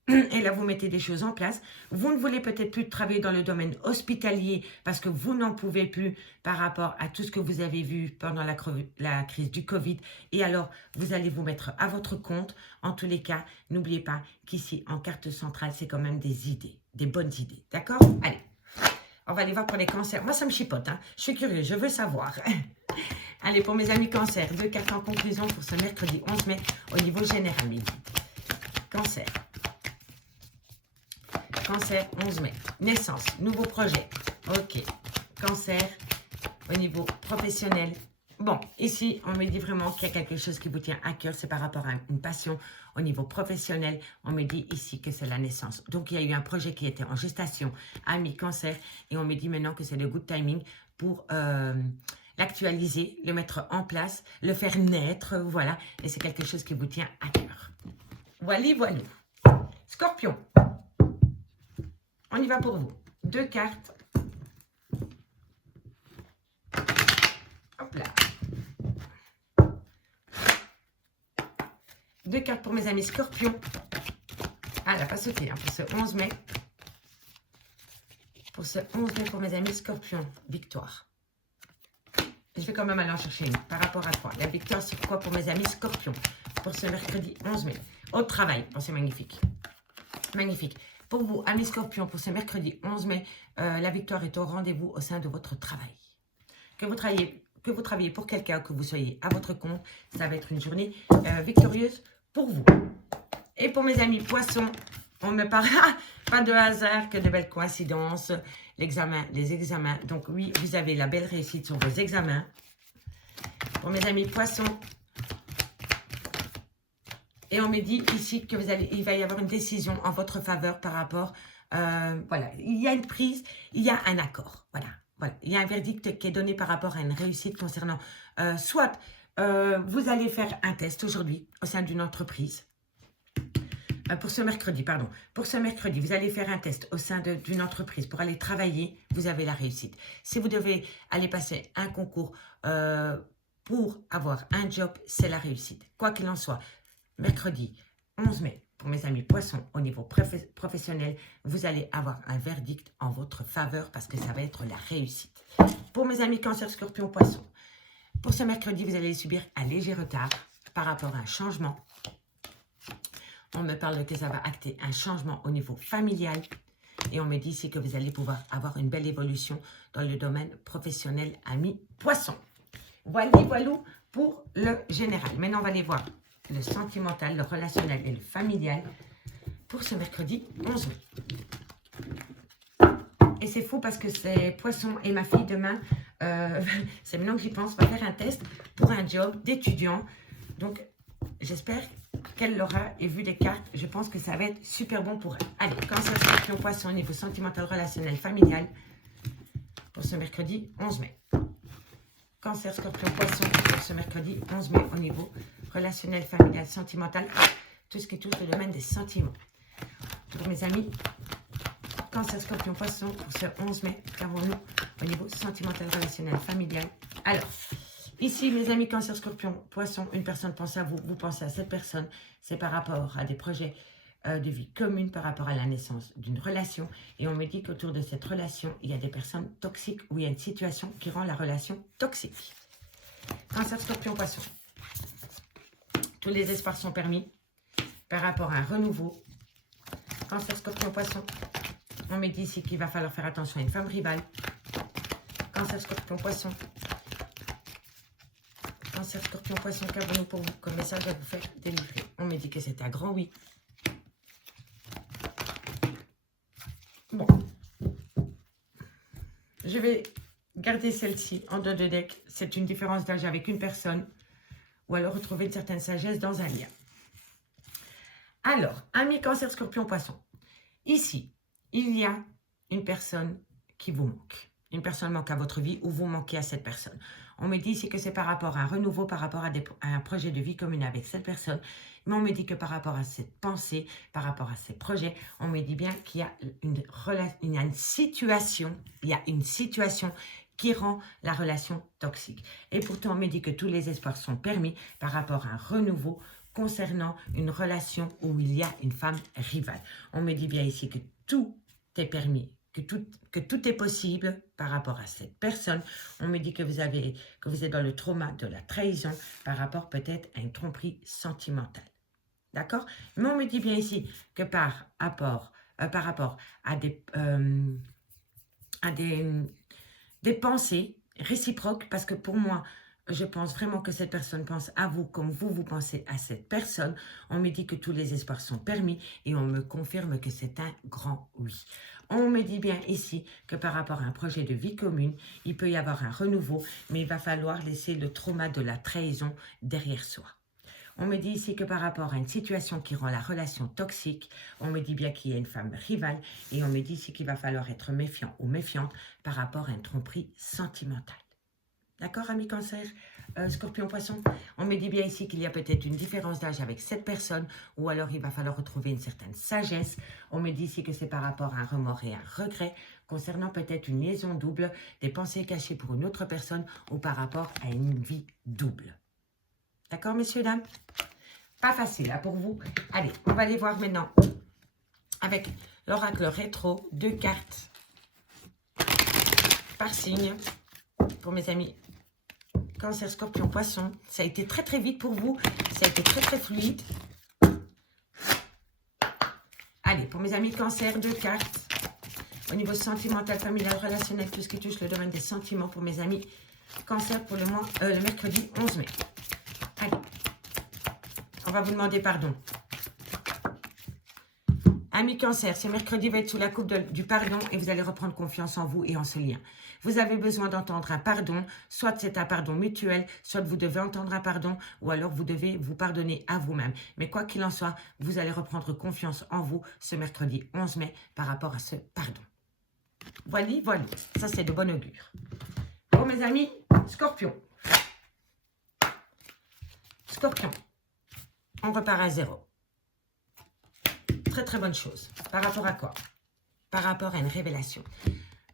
Et là, vous mettez des choses en place. Vous ne voulez peut-être plus travailler dans le domaine hospitalier parce que vous n'en pouvez plus par rapport à tout ce que vous avez vu pendant la crise du Covid. Et alors, vous allez vous mettre à votre compte. En tous les cas, n'oubliez pas qu'ici, en carte centrale, c'est quand même des idées, des bonnes idées. D'accord? Allez, on va aller voir pour les cancers. Moi, ça me chipote. Hein. Je suis curieuse, je veux savoir. Allez, pour mes amis cancers, 2 cartes en conclusion pour ce mercredi 11 mai au niveau général. Cancer. Cancer, 11 mai. Naissance, nouveau projet. Ok. Cancer, au niveau professionnel. Bon, ici, on me dit vraiment qu'il y a quelque chose qui vous tient à cœur. C'est par rapport à une passion au niveau professionnel. On me dit ici que c'est la naissance. Donc, il y a eu un projet qui était en gestation, ami Cancer. Et on me dit maintenant que c'est le good timing pour l'actualiser, le mettre en place, le faire naître, voilà. Et c'est quelque chose qui vous tient à cœur. Voilà, voilà. Scorpion, on y va pour vous. 2 cartes. Hop là. 2 cartes pour mes amis Scorpions. Ah, elle n'a pas sauté, hein, pour ce 11 mai. Pour ce 11 mai, pour mes amis Scorpions, victoire. Je vais quand même aller en chercher une par rapport à 3. La victoire sur quoi pour mes amis Scorpions? Pour ce mercredi 11 mai. Au travail. Oh, c'est magnifique. Magnifique. Pour vous, amis Scorpions, pour ce mercredi 11 mai, la victoire est au rendez-vous au sein de votre travail. Que vous travaillez pour quelqu'un, que vous soyez à votre compte, ça va être une journée victorieuse pour vous. Et pour mes amis Poissons, on me parle pas de hasard, que de belles coïncidences. Les examens. Donc oui, vous avez la belle réussite sur vos examens. Pour mes amis Poissons. Et on me dit ici que il va y avoir une décision en votre faveur par rapport... voilà, il y a une prise, il y a un accord. Voilà, voilà. Il y a un verdict qui est donné par rapport à une réussite concernant... soit vous allez faire un test aujourd'hui au sein d'une entreprise. Pour ce mercredi, pardon. Pour ce mercredi, vous allez faire un test au sein d'une entreprise pour aller travailler. Vous avez la réussite. Si vous devez aller passer un concours pour avoir un job, c'est la réussite. Quoi qu'il en soit, mercredi 11 mai, pour mes amis Poissons, au niveau professionnel, vous allez avoir un verdict en votre faveur parce que ça va être la réussite. Pour mes amis Cancer, Scorpion, Poissons, pour ce mercredi, vous allez subir un léger retard par rapport à un changement. On me parle que ça va acter un changement au niveau familial. Et on me dit ici que vous allez pouvoir avoir une belle évolution dans le domaine professionnel, amis Poissons. Voilà, voilà pour le général. Maintenant, on va aller voir le sentimental, le relationnel et le familial pour ce mercredi 11 mai. Et c'est fou parce que c'est Poissons et ma fille demain, c'est maintenant que j'y pense, va faire un test pour un job d'étudiant. Donc, j'espère qu'elle l'aura et vu les cartes, je pense que ça va être super bon pour elle. Allez, Cancer, Scorpion, Poisson au niveau sentimental, relationnel, familial pour ce mercredi 11 mai. Cancer, Scorpion, Poisson pour ce mercredi 11 mai au niveau relationnel, familial, sentimental, tout ce qui touche le domaine des sentiments. Pour mes amis, Cancer, Scorpion, Poisson pour ce 11 mai, qu'avons-nous au niveau sentimental, relationnel, familial? Alors, ici, mes amis Cancer, Scorpion, Poisson, une personne pense à vous, vous pensez à cette personne. C'est par rapport à des projets de vie commune, par rapport à la naissance d'une relation. Et on me dit qu'autour de cette relation, il y a des personnes toxiques ou il y a une situation qui rend la relation toxique. Cancer, Scorpion, Poisson. Tous les espoirs sont permis par rapport à un renouveau. Cancer, Scorpion, Poisson. On me dit ici qu'il va falloir faire attention à une femme rivale. Cancer, Scorpion, Poisson. Cancer, Scorpion, Poisson, qu'avons-nous pour vous comme message à vous faire délivrer? On me dit que c'est un grand oui. Bon. Je vais garder celle-ci en dos de deck. C'est une différence d'âge avec une personne. Ou alors retrouver une certaine sagesse dans un lien. Alors, amis Cancer, Scorpion, Poisson. Ici, il y a une personne qui vous manque. Une personne manque à votre vie ou vous manquez à cette personne. On me dit ici que c'est par rapport à un renouveau, par rapport à un projet de vie commune avec cette personne. Mais on me dit que par rapport à cette pensée, par rapport à ces projets, on me dit bien qu'il y a une situation qui rend la relation toxique. Et pourtant, on me dit que tous les espoirs sont permis par rapport à un renouveau concernant une relation où il y a une femme rivale. On me dit bien ici que tout est permis, que tout est possible par rapport à cette personne. On me dit que vous êtes dans le trauma de la trahison par rapport peut-être à une tromperie sentimentale. D'accord? Mais on me dit bien ici que par rapport à des pensées réciproques, parce que pour moi, je pense vraiment que cette personne pense à vous comme vous pensez à cette personne. On me dit que tous les espoirs sont permis et on me confirme que c'est un grand oui. On me dit bien ici que par rapport à un projet de vie commune, il peut y avoir un renouveau, mais il va falloir laisser le trauma de la trahison derrière soi. On me dit ici que par rapport à une situation qui rend la relation toxique, on me dit bien qu'il y a une femme rivale et on me dit ici qu'il va falloir être méfiant ou méfiante par rapport à une tromperie sentimentale. D'accord, ami cancer, scorpion, poisson? On me dit bien ici qu'il y a peut-être une différence d'âge avec cette personne, ou alors il va falloir retrouver une certaine sagesse. On me dit ici que c'est par rapport à un remords et un regret, concernant peut-être une liaison double, des pensées cachées pour une autre personne, ou par rapport à une vie double. D'accord, messieurs, dames? Pas facile, hein, pour vous. Allez, on va aller voir maintenant avec l'oracle rétro, 2 cartes par signe pour mes amis Cancer, Scorpion, Poisson. Ça a été très très vite pour vous. Ça a été très très fluide. Allez, pour mes amis Cancer, 2 cartes. Au niveau sentimental, familial, relationnel, tout ce qui touche le domaine des sentiments pour mes amis Cancer pour le mercredi 11 mai. Allez, on va vous demander pardon. Amis Cancer, ce mercredi va être sous la coupe du pardon et vous allez reprendre confiance en vous et en ce lien. Vous avez besoin d'entendre un pardon, soit c'est un pardon mutuel, soit vous devez entendre un pardon, ou alors vous devez vous pardonner à vous-même. Mais quoi qu'il en soit, vous allez reprendre confiance en vous ce mercredi 11 mai par rapport à ce pardon. Voilà, voilà, ça c'est de bon augure. Pour mes amis Scorpion. Scorpion, on repart à 0. Très très bonne chose. Par rapport à quoi? Par rapport à une révélation.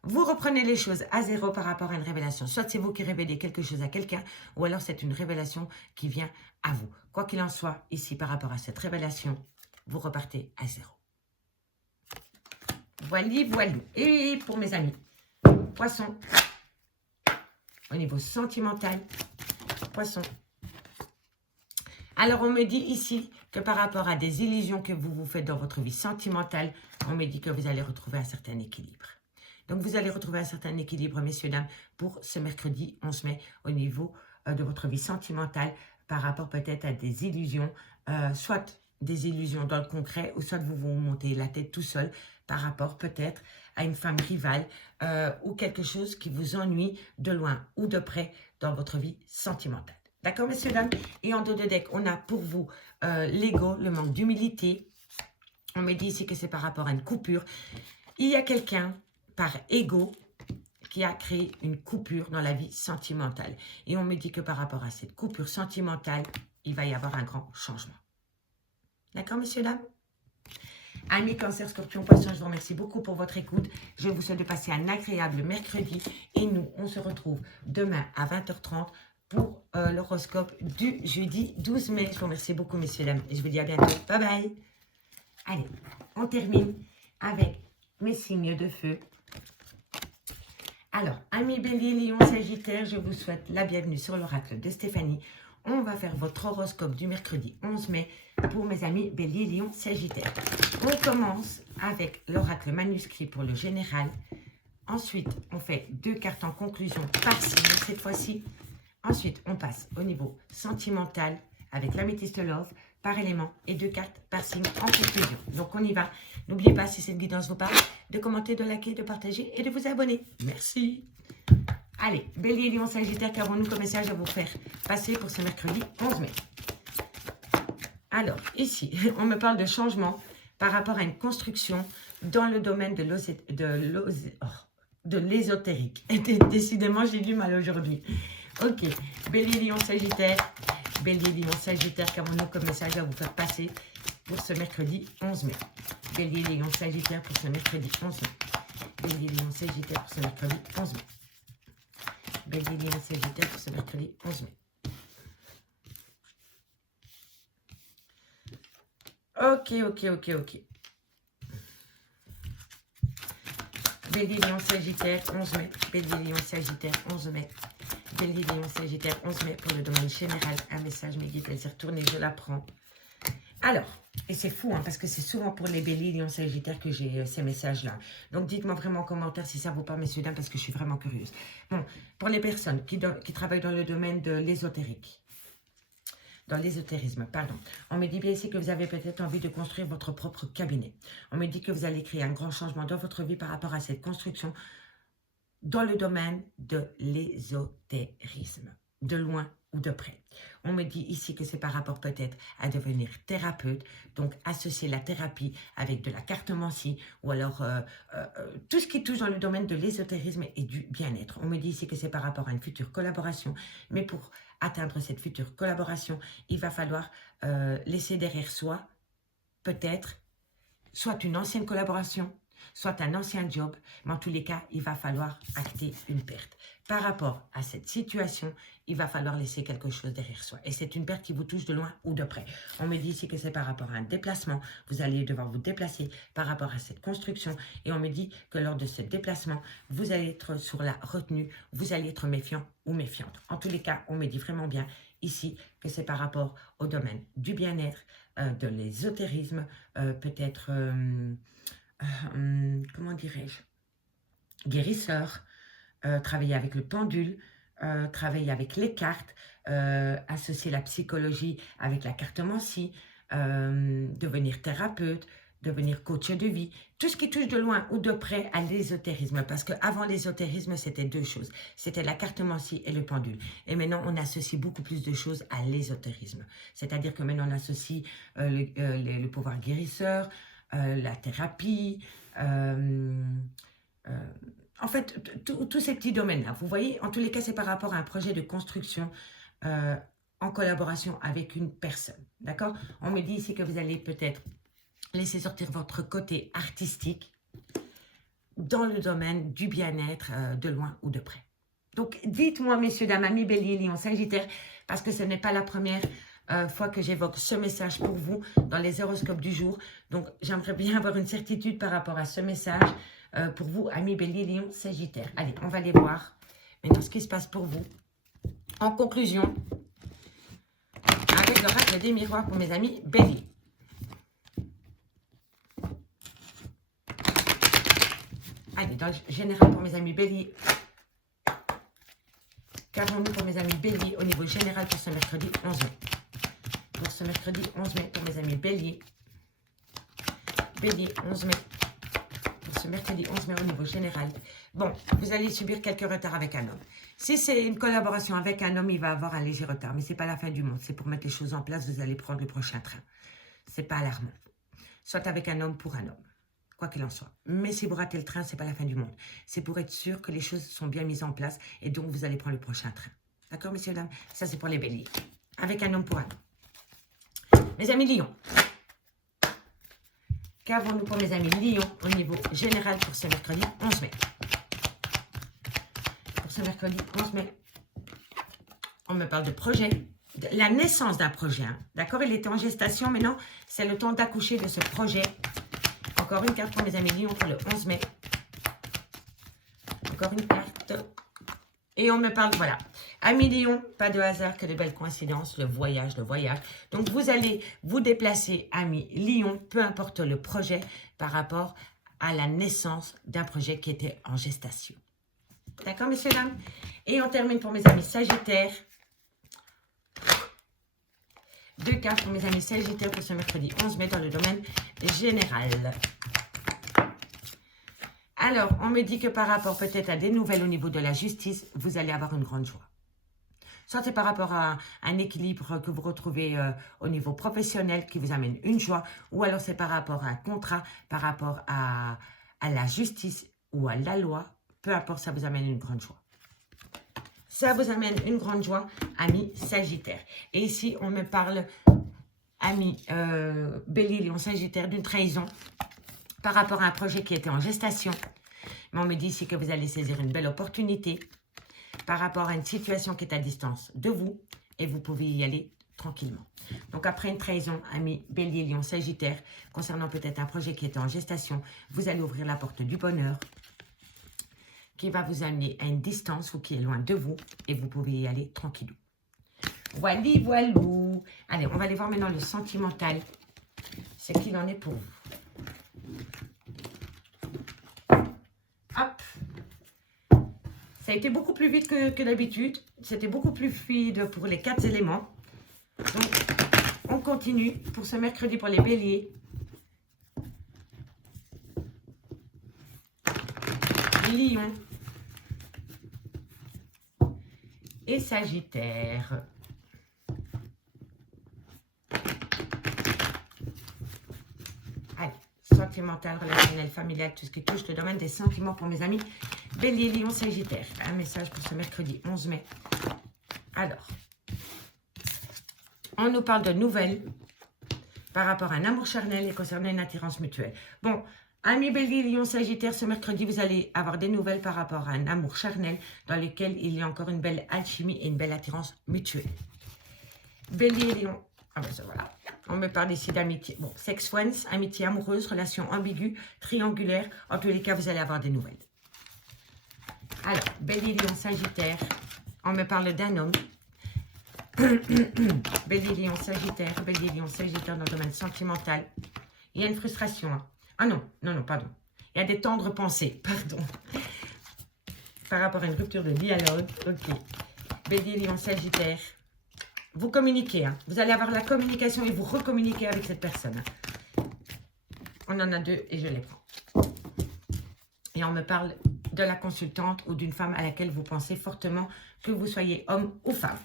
Vous reprenez les choses à 0 par rapport à une révélation. Soit c'est vous qui révélez quelque chose à quelqu'un, ou alors c'est une révélation qui vient à vous. Quoi qu'il en soit, ici par rapport à cette révélation, vous repartez à 0. Voilà, voilà. Et pour mes amis, Poisson, au niveau sentimental, Poisson. Alors, on me dit ici que par rapport à des illusions que vous vous faites dans votre vie sentimentale, on me dit que vous allez retrouver un certain équilibre. Donc, vous allez retrouver un certain équilibre, messieurs, dames, pour ce mercredi 11 mai au niveau de votre vie sentimentale par rapport peut-être à des illusions, soit des illusions dans le concret ou soit vous vous montez la tête tout seul par rapport peut-être à une femme rivale ou quelque chose qui vous ennuie de loin ou de près dans votre vie sentimentale. D'accord, messieurs, dames? Et en dos de deck, on a pour vous l'ego, le manque d'humilité. On me dit ici que c'est par rapport à une coupure. Il y a quelqu'un, par ego, qui a créé une coupure dans la vie sentimentale. Et on me dit que par rapport à cette coupure sentimentale, il va y avoir un grand changement. D'accord, messieurs, dames? Amis Cancer, Scorpion, Poisson, je vous remercie beaucoup pour votre écoute. Je vous souhaite de passer un agréable mercredi. Et nous, on se retrouve demain à 20h30 pour l'horoscope du jeudi 12 mai. Je vous remercie beaucoup, messieurs, dames. Et je vous dis à bientôt. Bye bye. Allez, on termine avec mes signes de feu. Alors, amis Bélier, Lion, Sagittaire, je vous souhaite la bienvenue sur l'oracle de Stéphanie. On va faire votre horoscope du mercredi 11 mai pour mes amis Bélier, Lion, Sagittaire. On commence avec l'oracle manuscrit pour le général. Ensuite, on fait 2 cartes en conclusion par signe cette fois-ci. Ensuite, on passe au niveau sentimental avec l'améthyste love par élément et 2 cartes par signe en conclusion. Donc, on y va. N'oubliez pas, si cette guidance vous parle, de commenter, de liker, de partager et de vous abonner. Merci. Allez, Bélier, Lion, Sagittaire, qu'avons-nous comme message à vous faire passer pour ce mercredi 11 mai? Alors, ici, on me parle de changement par rapport à une construction dans le domaine de l'ésotérique. Décidément, j'ai du mal aujourd'hui. Ok, Bélier, Lion, Sagittaire. Bélier, Lion, Sagittaire, qu'avons-nous comme message à vous faire passer pour ce mercredi 11 mai? Bélier, Lion, Sagittaire pour ce mercredi 11 mai. Bélier, Lion, Sagittaire pour ce mercredi 11 mai. Bélier, Lion, Sagittaire pour ce mercredi 11 mai. Ok. Bélier, Lion, Sagittaire, 11 mai. Bélier, Lion, Sagittaire, 11 mai. Bélier, Lion, Sagittaire, 11 mai pour le domaine général. Un message, mes guides, s'est retourné, je l'apprends. Alors, et c'est fou, hein, parce que c'est souvent pour les Béliers, Lion, Sagittaire que j'ai ces messages-là. Donc, dites-moi vraiment en commentaire si ça vaut pas, messieurs, dames, parce que je suis vraiment curieuse. Bon, pour les personnes qui travaillent dans le domaine de l'ésotérique, dans l'ésotérisme, pardon. On me dit bien ici que vous avez peut-être envie de construire votre propre cabinet. On me dit que vous allez créer un grand changement dans votre vie par rapport à cette construction dans le domaine de l'ésotérisme, de loin ou de près. On me dit ici que c'est par rapport peut-être à devenir thérapeute, donc associer la thérapie avec de la cartomancie ou alors tout ce qui touche dans le domaine de l'ésotérisme et du bien-être. On me dit ici que c'est par rapport à une future collaboration, mais pour atteindre cette future collaboration, il va falloir laisser derrière soi peut-être soit une ancienne collaboration, soit un ancien job, mais en tous les cas, il va falloir acter une perte. Par rapport à cette situation, il va falloir laisser quelque chose derrière soi. Et c'est une perte qui vous touche de loin ou de près. On me dit ici que c'est par rapport à un déplacement. Vous allez devoir vous déplacer par rapport à cette construction. Et on me dit que lors de ce déplacement, vous allez être sur la retenue, vous allez être méfiant ou méfiante. En tous les cas, on me dit vraiment bien ici que c'est par rapport au domaine du bien-être, de l'ésotérisme, peut-être... comment dirais-je, guérisseur, travailler avec le pendule, travailler avec les cartes, associer la psychologie avec la cartomancie, devenir thérapeute, devenir coach de vie, tout ce qui touche de loin ou de près à l'ésotérisme, parce qu'avant l'ésotérisme, c'était deux choses, c'était la cartomancie et le pendule, et maintenant on associe beaucoup plus de choses à l'ésotérisme, c'est-à-dire que maintenant on associe le pouvoir guérisseur, la thérapie, en fait, tous ces petits domaines-là. Vous voyez, en tous les cas, c'est par rapport à un projet de construction en collaboration avec une personne. D'accord? On me dit ici que vous allez peut-être laisser sortir votre côté artistique dans le domaine du bien-être de loin ou de près. Donc, dites-moi, messieurs, dames, amis, bélier, lion, sagittaire, parce que ce n'est pas la première fois que j'évoque ce message pour vous dans les horoscopes du jour. Donc, j'aimerais bien avoir une certitude par rapport à ce message pour vous, amis bélier, lion, sagittaire. Allez, on va aller voir maintenant ce qui se passe pour vous. En conclusion, avec l'oracle des miroirs pour mes amis bélier. Allez, dans le général pour mes amis bélier. Qu'avons-nous pour mes amis bélier au niveau général pour ce mercredi 11 mai? Pour ce mercredi 11 mai pour mes amis bélier. Bélier 11 mai. Pour ce mercredi 11 mai au niveau général. Bon, vous allez subir quelques retards avec un homme. Si c'est une collaboration avec un homme, il va avoir un léger retard. Mais ce n'est pas la fin du monde. C'est pour mettre les choses en place, vous allez prendre le prochain train. Ce n'est pas alarmant. Soit avec un homme pour un homme. Quoi qu'il en soit. Mais si vous ratez le train, ce n'est pas la fin du monde. C'est pour être sûr que les choses sont bien mises en place et donc vous allez prendre le prochain train. D'accord, messieurs, dames? Ça, c'est pour les béliers. Avec un homme pour un homme. Mes amis lions. Qu'avons-nous pour mes amis lions au niveau général pour ce mercredi 11 mai? Pour ce mercredi 11 mai, on me parle de projet, de la naissance d'un projet. Hein. D'accord, il était en gestation, maintenant, c'est le temps d'accoucher de ce projet. Encore une carte pour mes amis lions pour le 11 mai. Encore une carte. Et on me parle, voilà. Amis lions, pas de hasard, que de belles coïncidences. Le voyage, le voyage. Donc, vous allez vous déplacer, amis lions, peu importe le projet, par rapport à la naissance d'un projet qui était en gestation. D'accord, messieurs, dames? Et on termine pour mes amis sagittaires. Deux cartes pour mes amis sagittaires pour ce mercredi 11 mai dans le domaine général. Alors, on me dit que par rapport peut-être à des nouvelles au niveau de la justice, vous allez avoir une grande joie. Soit c'est par rapport à un équilibre que vous retrouvez au niveau professionnel qui vous amène une joie, ou alors c'est par rapport à un contrat, par rapport à la justice ou à la loi, peu importe, ça vous amène une grande joie. Ça vous amène une grande joie, amis sagittaires. Et ici, on me parle, amis bélier, lion, sagittaire, d'une trahison par rapport à un projet qui était en gestation. Mais on me dit ici que vous allez saisir une belle opportunité par rapport à une situation qui est à distance de vous et vous pouvez y aller tranquillement. Donc après une trahison, amis bélier, lion, sagittaire, concernant peut-être un projet qui était en gestation, vous allez ouvrir la porte du bonheur qui va vous amener à une distance ou qui est loin de vous et vous pouvez y aller tranquillou. Voili, voilou. Allez, on va aller voir maintenant le sentimental. Ce qu'il en est pour vous. Hop. Ça a été beaucoup plus vite que d'habitude. C'était beaucoup plus fluide pour les 4 éléments. Donc, on continue pour ce mercredi pour les béliers. Lion et Sagittaire. sentimental, relationnel, familial, tout ce qui touche le domaine des sentiments pour mes amis Bélier, Lion, Sagittaire. Un message pour ce mercredi 11 mai. Alors, on nous parle de nouvelles par rapport à un amour charnel et concernant une attirance mutuelle. Bon, amis Bélier, Lion, Sagittaire, ce mercredi, vous allez avoir des nouvelles par rapport à un amour charnel dans lequel il y a encore une belle alchimie et une belle attirance mutuelle. Bélier, Lion, ah ben ça voilà. On me parle ici d'amitié. Bon, sex friends, amitié amoureuse, relation ambiguë, triangulaire. En tous les cas, vous allez avoir des nouvelles. Alors, Bélier, Lion, Sagittaire, on me parle d'un homme. Bélier, Lion, Sagittaire dans le domaine sentimental. Il y a une frustration. Hein. Ah non, pardon. Il y a des tendres pensées, pardon. Par rapport à une rupture de dialogue. Ok. Bélier, Lion, Sagittaire. Vous communiquez. Hein. Vous allez avoir la communication et vous recommuniquez avec cette personne. On en a deux et je les prends. Et on me parle de la consultante ou d'une femme à laquelle vous pensez fortement, que vous soyez homme ou femme.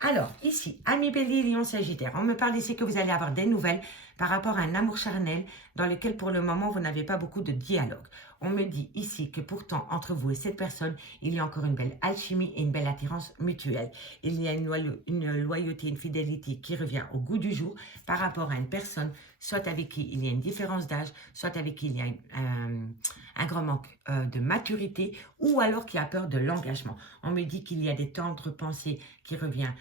Alors, ici, amis Bélier, Lion, Sagittaire, on me parle ici que vous allez avoir des nouvelles par rapport à un amour charnel dans lequel, pour le moment, vous n'avez pas beaucoup de dialogue. On me dit ici que pourtant, entre vous et cette personne, il y a encore une belle alchimie et une belle attirance mutuelle. Il y a une loyauté, une fidélité qui revient au goût du jour par rapport à une personne, soit avec qui il y a une différence d'âge, soit avec qui il y a un grand manque de maturité, ou alors qui a peur de l'engagement. On me dit qu'il y a des tendres pensées qui reviennent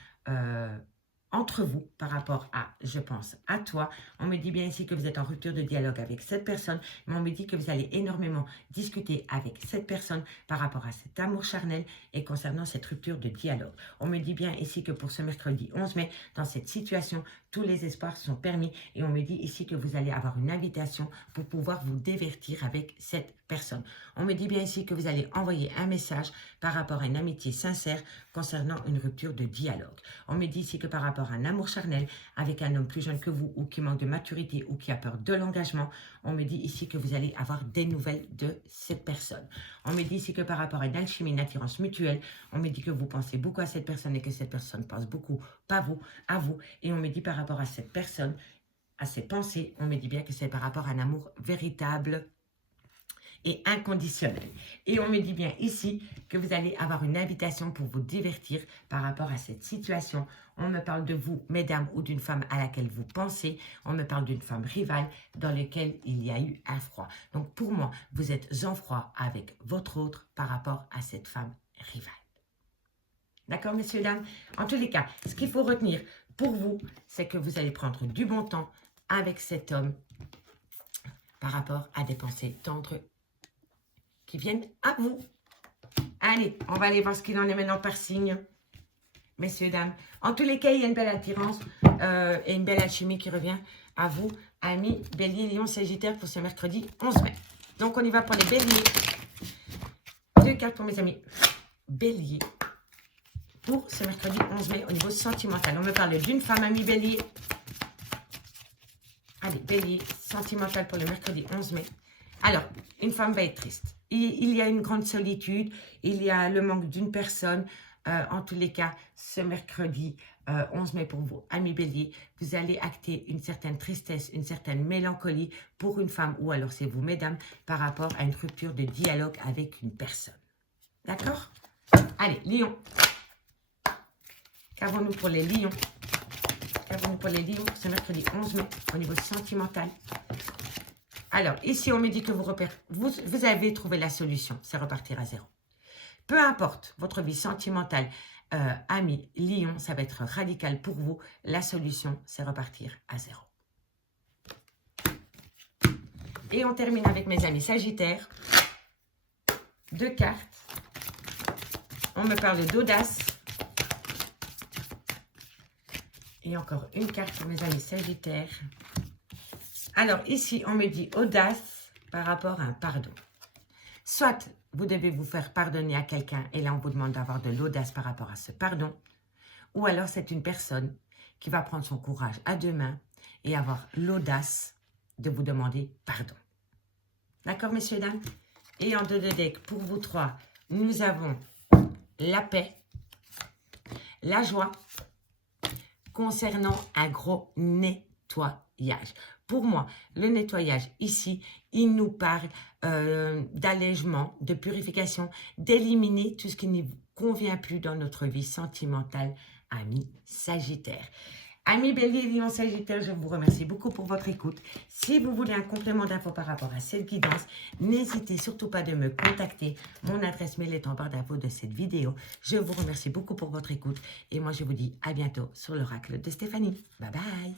entre vous par rapport à, je pense, à toi. On me dit bien ici que vous êtes en rupture de dialogue avec cette personne, mais on me dit que vous allez énormément discuter avec cette personne par rapport à cet amour charnel et concernant cette rupture de dialogue. On me dit bien ici que pour ce mercredi 11 mai, dans cette situation, tous les espoirs sont permis et on me dit ici que vous allez avoir une invitation pour pouvoir vous divertir avec cette personne. On me dit bien ici que vous allez envoyer un message par rapport à une amitié sincère concernant une rupture de dialogue. On me dit ici que par rapport à un amour charnel avec un homme plus jeune que vous ou qui manque de maturité ou qui a peur de l'engagement, on me dit ici que vous allez avoir des nouvelles de cette personne. On me dit ici que par rapport à une alchimie, une attirance mutuelle, on me dit que vous pensez beaucoup à cette personne et que cette personne pense beaucoup, pas vous, à vous. Et on me dit par rapport à cette personne, à ses pensées, on me dit bien que c'est par rapport à un amour véritable et inconditionnel. Et on me dit bien ici que vous allez avoir une invitation pour vous divertir par rapport à cette situation. On me parle de vous, mesdames, ou d'une femme à laquelle vous pensez. On me parle d'une femme rivale dans laquelle il y a eu un froid. Donc pour moi, vous êtes en froid avec votre autre par rapport à cette femme rivale. D'accord, messieurs, dames? En tous les cas, ce qu'il faut retenir pour vous, c'est que vous allez prendre du bon temps avec cet homme par rapport à des pensées tendres qui viennent à vous. Allez, on va aller voir ce qu'il en est maintenant par signe, messieurs, dames. En tous les cas, il y a une belle attirance et une belle alchimie qui revient à vous, amis Bélier, Lion, Sagittaire, pour ce mercredi 11 mai. Donc, on y va pour les Béliers. 2 cartes pour mes amis Bélier pour ce mercredi 11 mai au niveau sentimental. On me parle d'une femme, ami Bélier. Allez, Bélier, sentimental pour le mercredi 11 mai. Alors, une femme va être triste. Il y a une grande solitude, il y a le manque d'une personne. En tous les cas, ce mercredi 11 mai pour vous, amis Bélier, vous allez acter une certaine tristesse, une certaine mélancolie pour une femme, ou alors c'est vous, mesdames, par rapport à une rupture de dialogue avec une personne. D'accord? Allez, Lion. Qu'avons-nous pour les Lions? Qu'avons-nous pour les Lions ce mercredi 11 mai au niveau sentimental? Alors, ici, on me dit que vous avez trouvé la solution. C'est repartir à zéro. Peu importe votre vie sentimentale, ami Lion, ça va être radical pour vous. La solution, c'est repartir à zéro. Et on termine avec mes amis Sagittaires. 2 cartes. On me parle d'audace. Et encore une carte pour mes amis Sagittaires. Alors, ici, on me dit audace par rapport à un pardon. Soit vous devez vous faire pardonner à quelqu'un et là, on vous demande d'avoir de l'audace par rapport à ce pardon. Ou alors, c'est une personne qui va prendre son courage à 2 mains et avoir l'audace de vous demander pardon. D'accord, messieurs, dames? Et en 2 de deck, pour vous 3, nous avons la paix, la joie, concernant un gros nettoyage. Pour moi, le nettoyage ici, il nous parle d'allègement, de purification, d'éliminer tout ce qui ne convient plus dans notre vie sentimentale, ami Sagittaire. Amis Bélier, Lion, Sagittaire, je vous remercie beaucoup pour votre écoute. Si vous voulez un complément d'infos par rapport à cette guidance, n'hésitez surtout pas de me contacter. Mon adresse mail est en barre d'infos de cette vidéo. Je vous remercie beaucoup pour votre écoute et moi je vous dis à bientôt sur l'oracle de Stéphanie. Bye bye.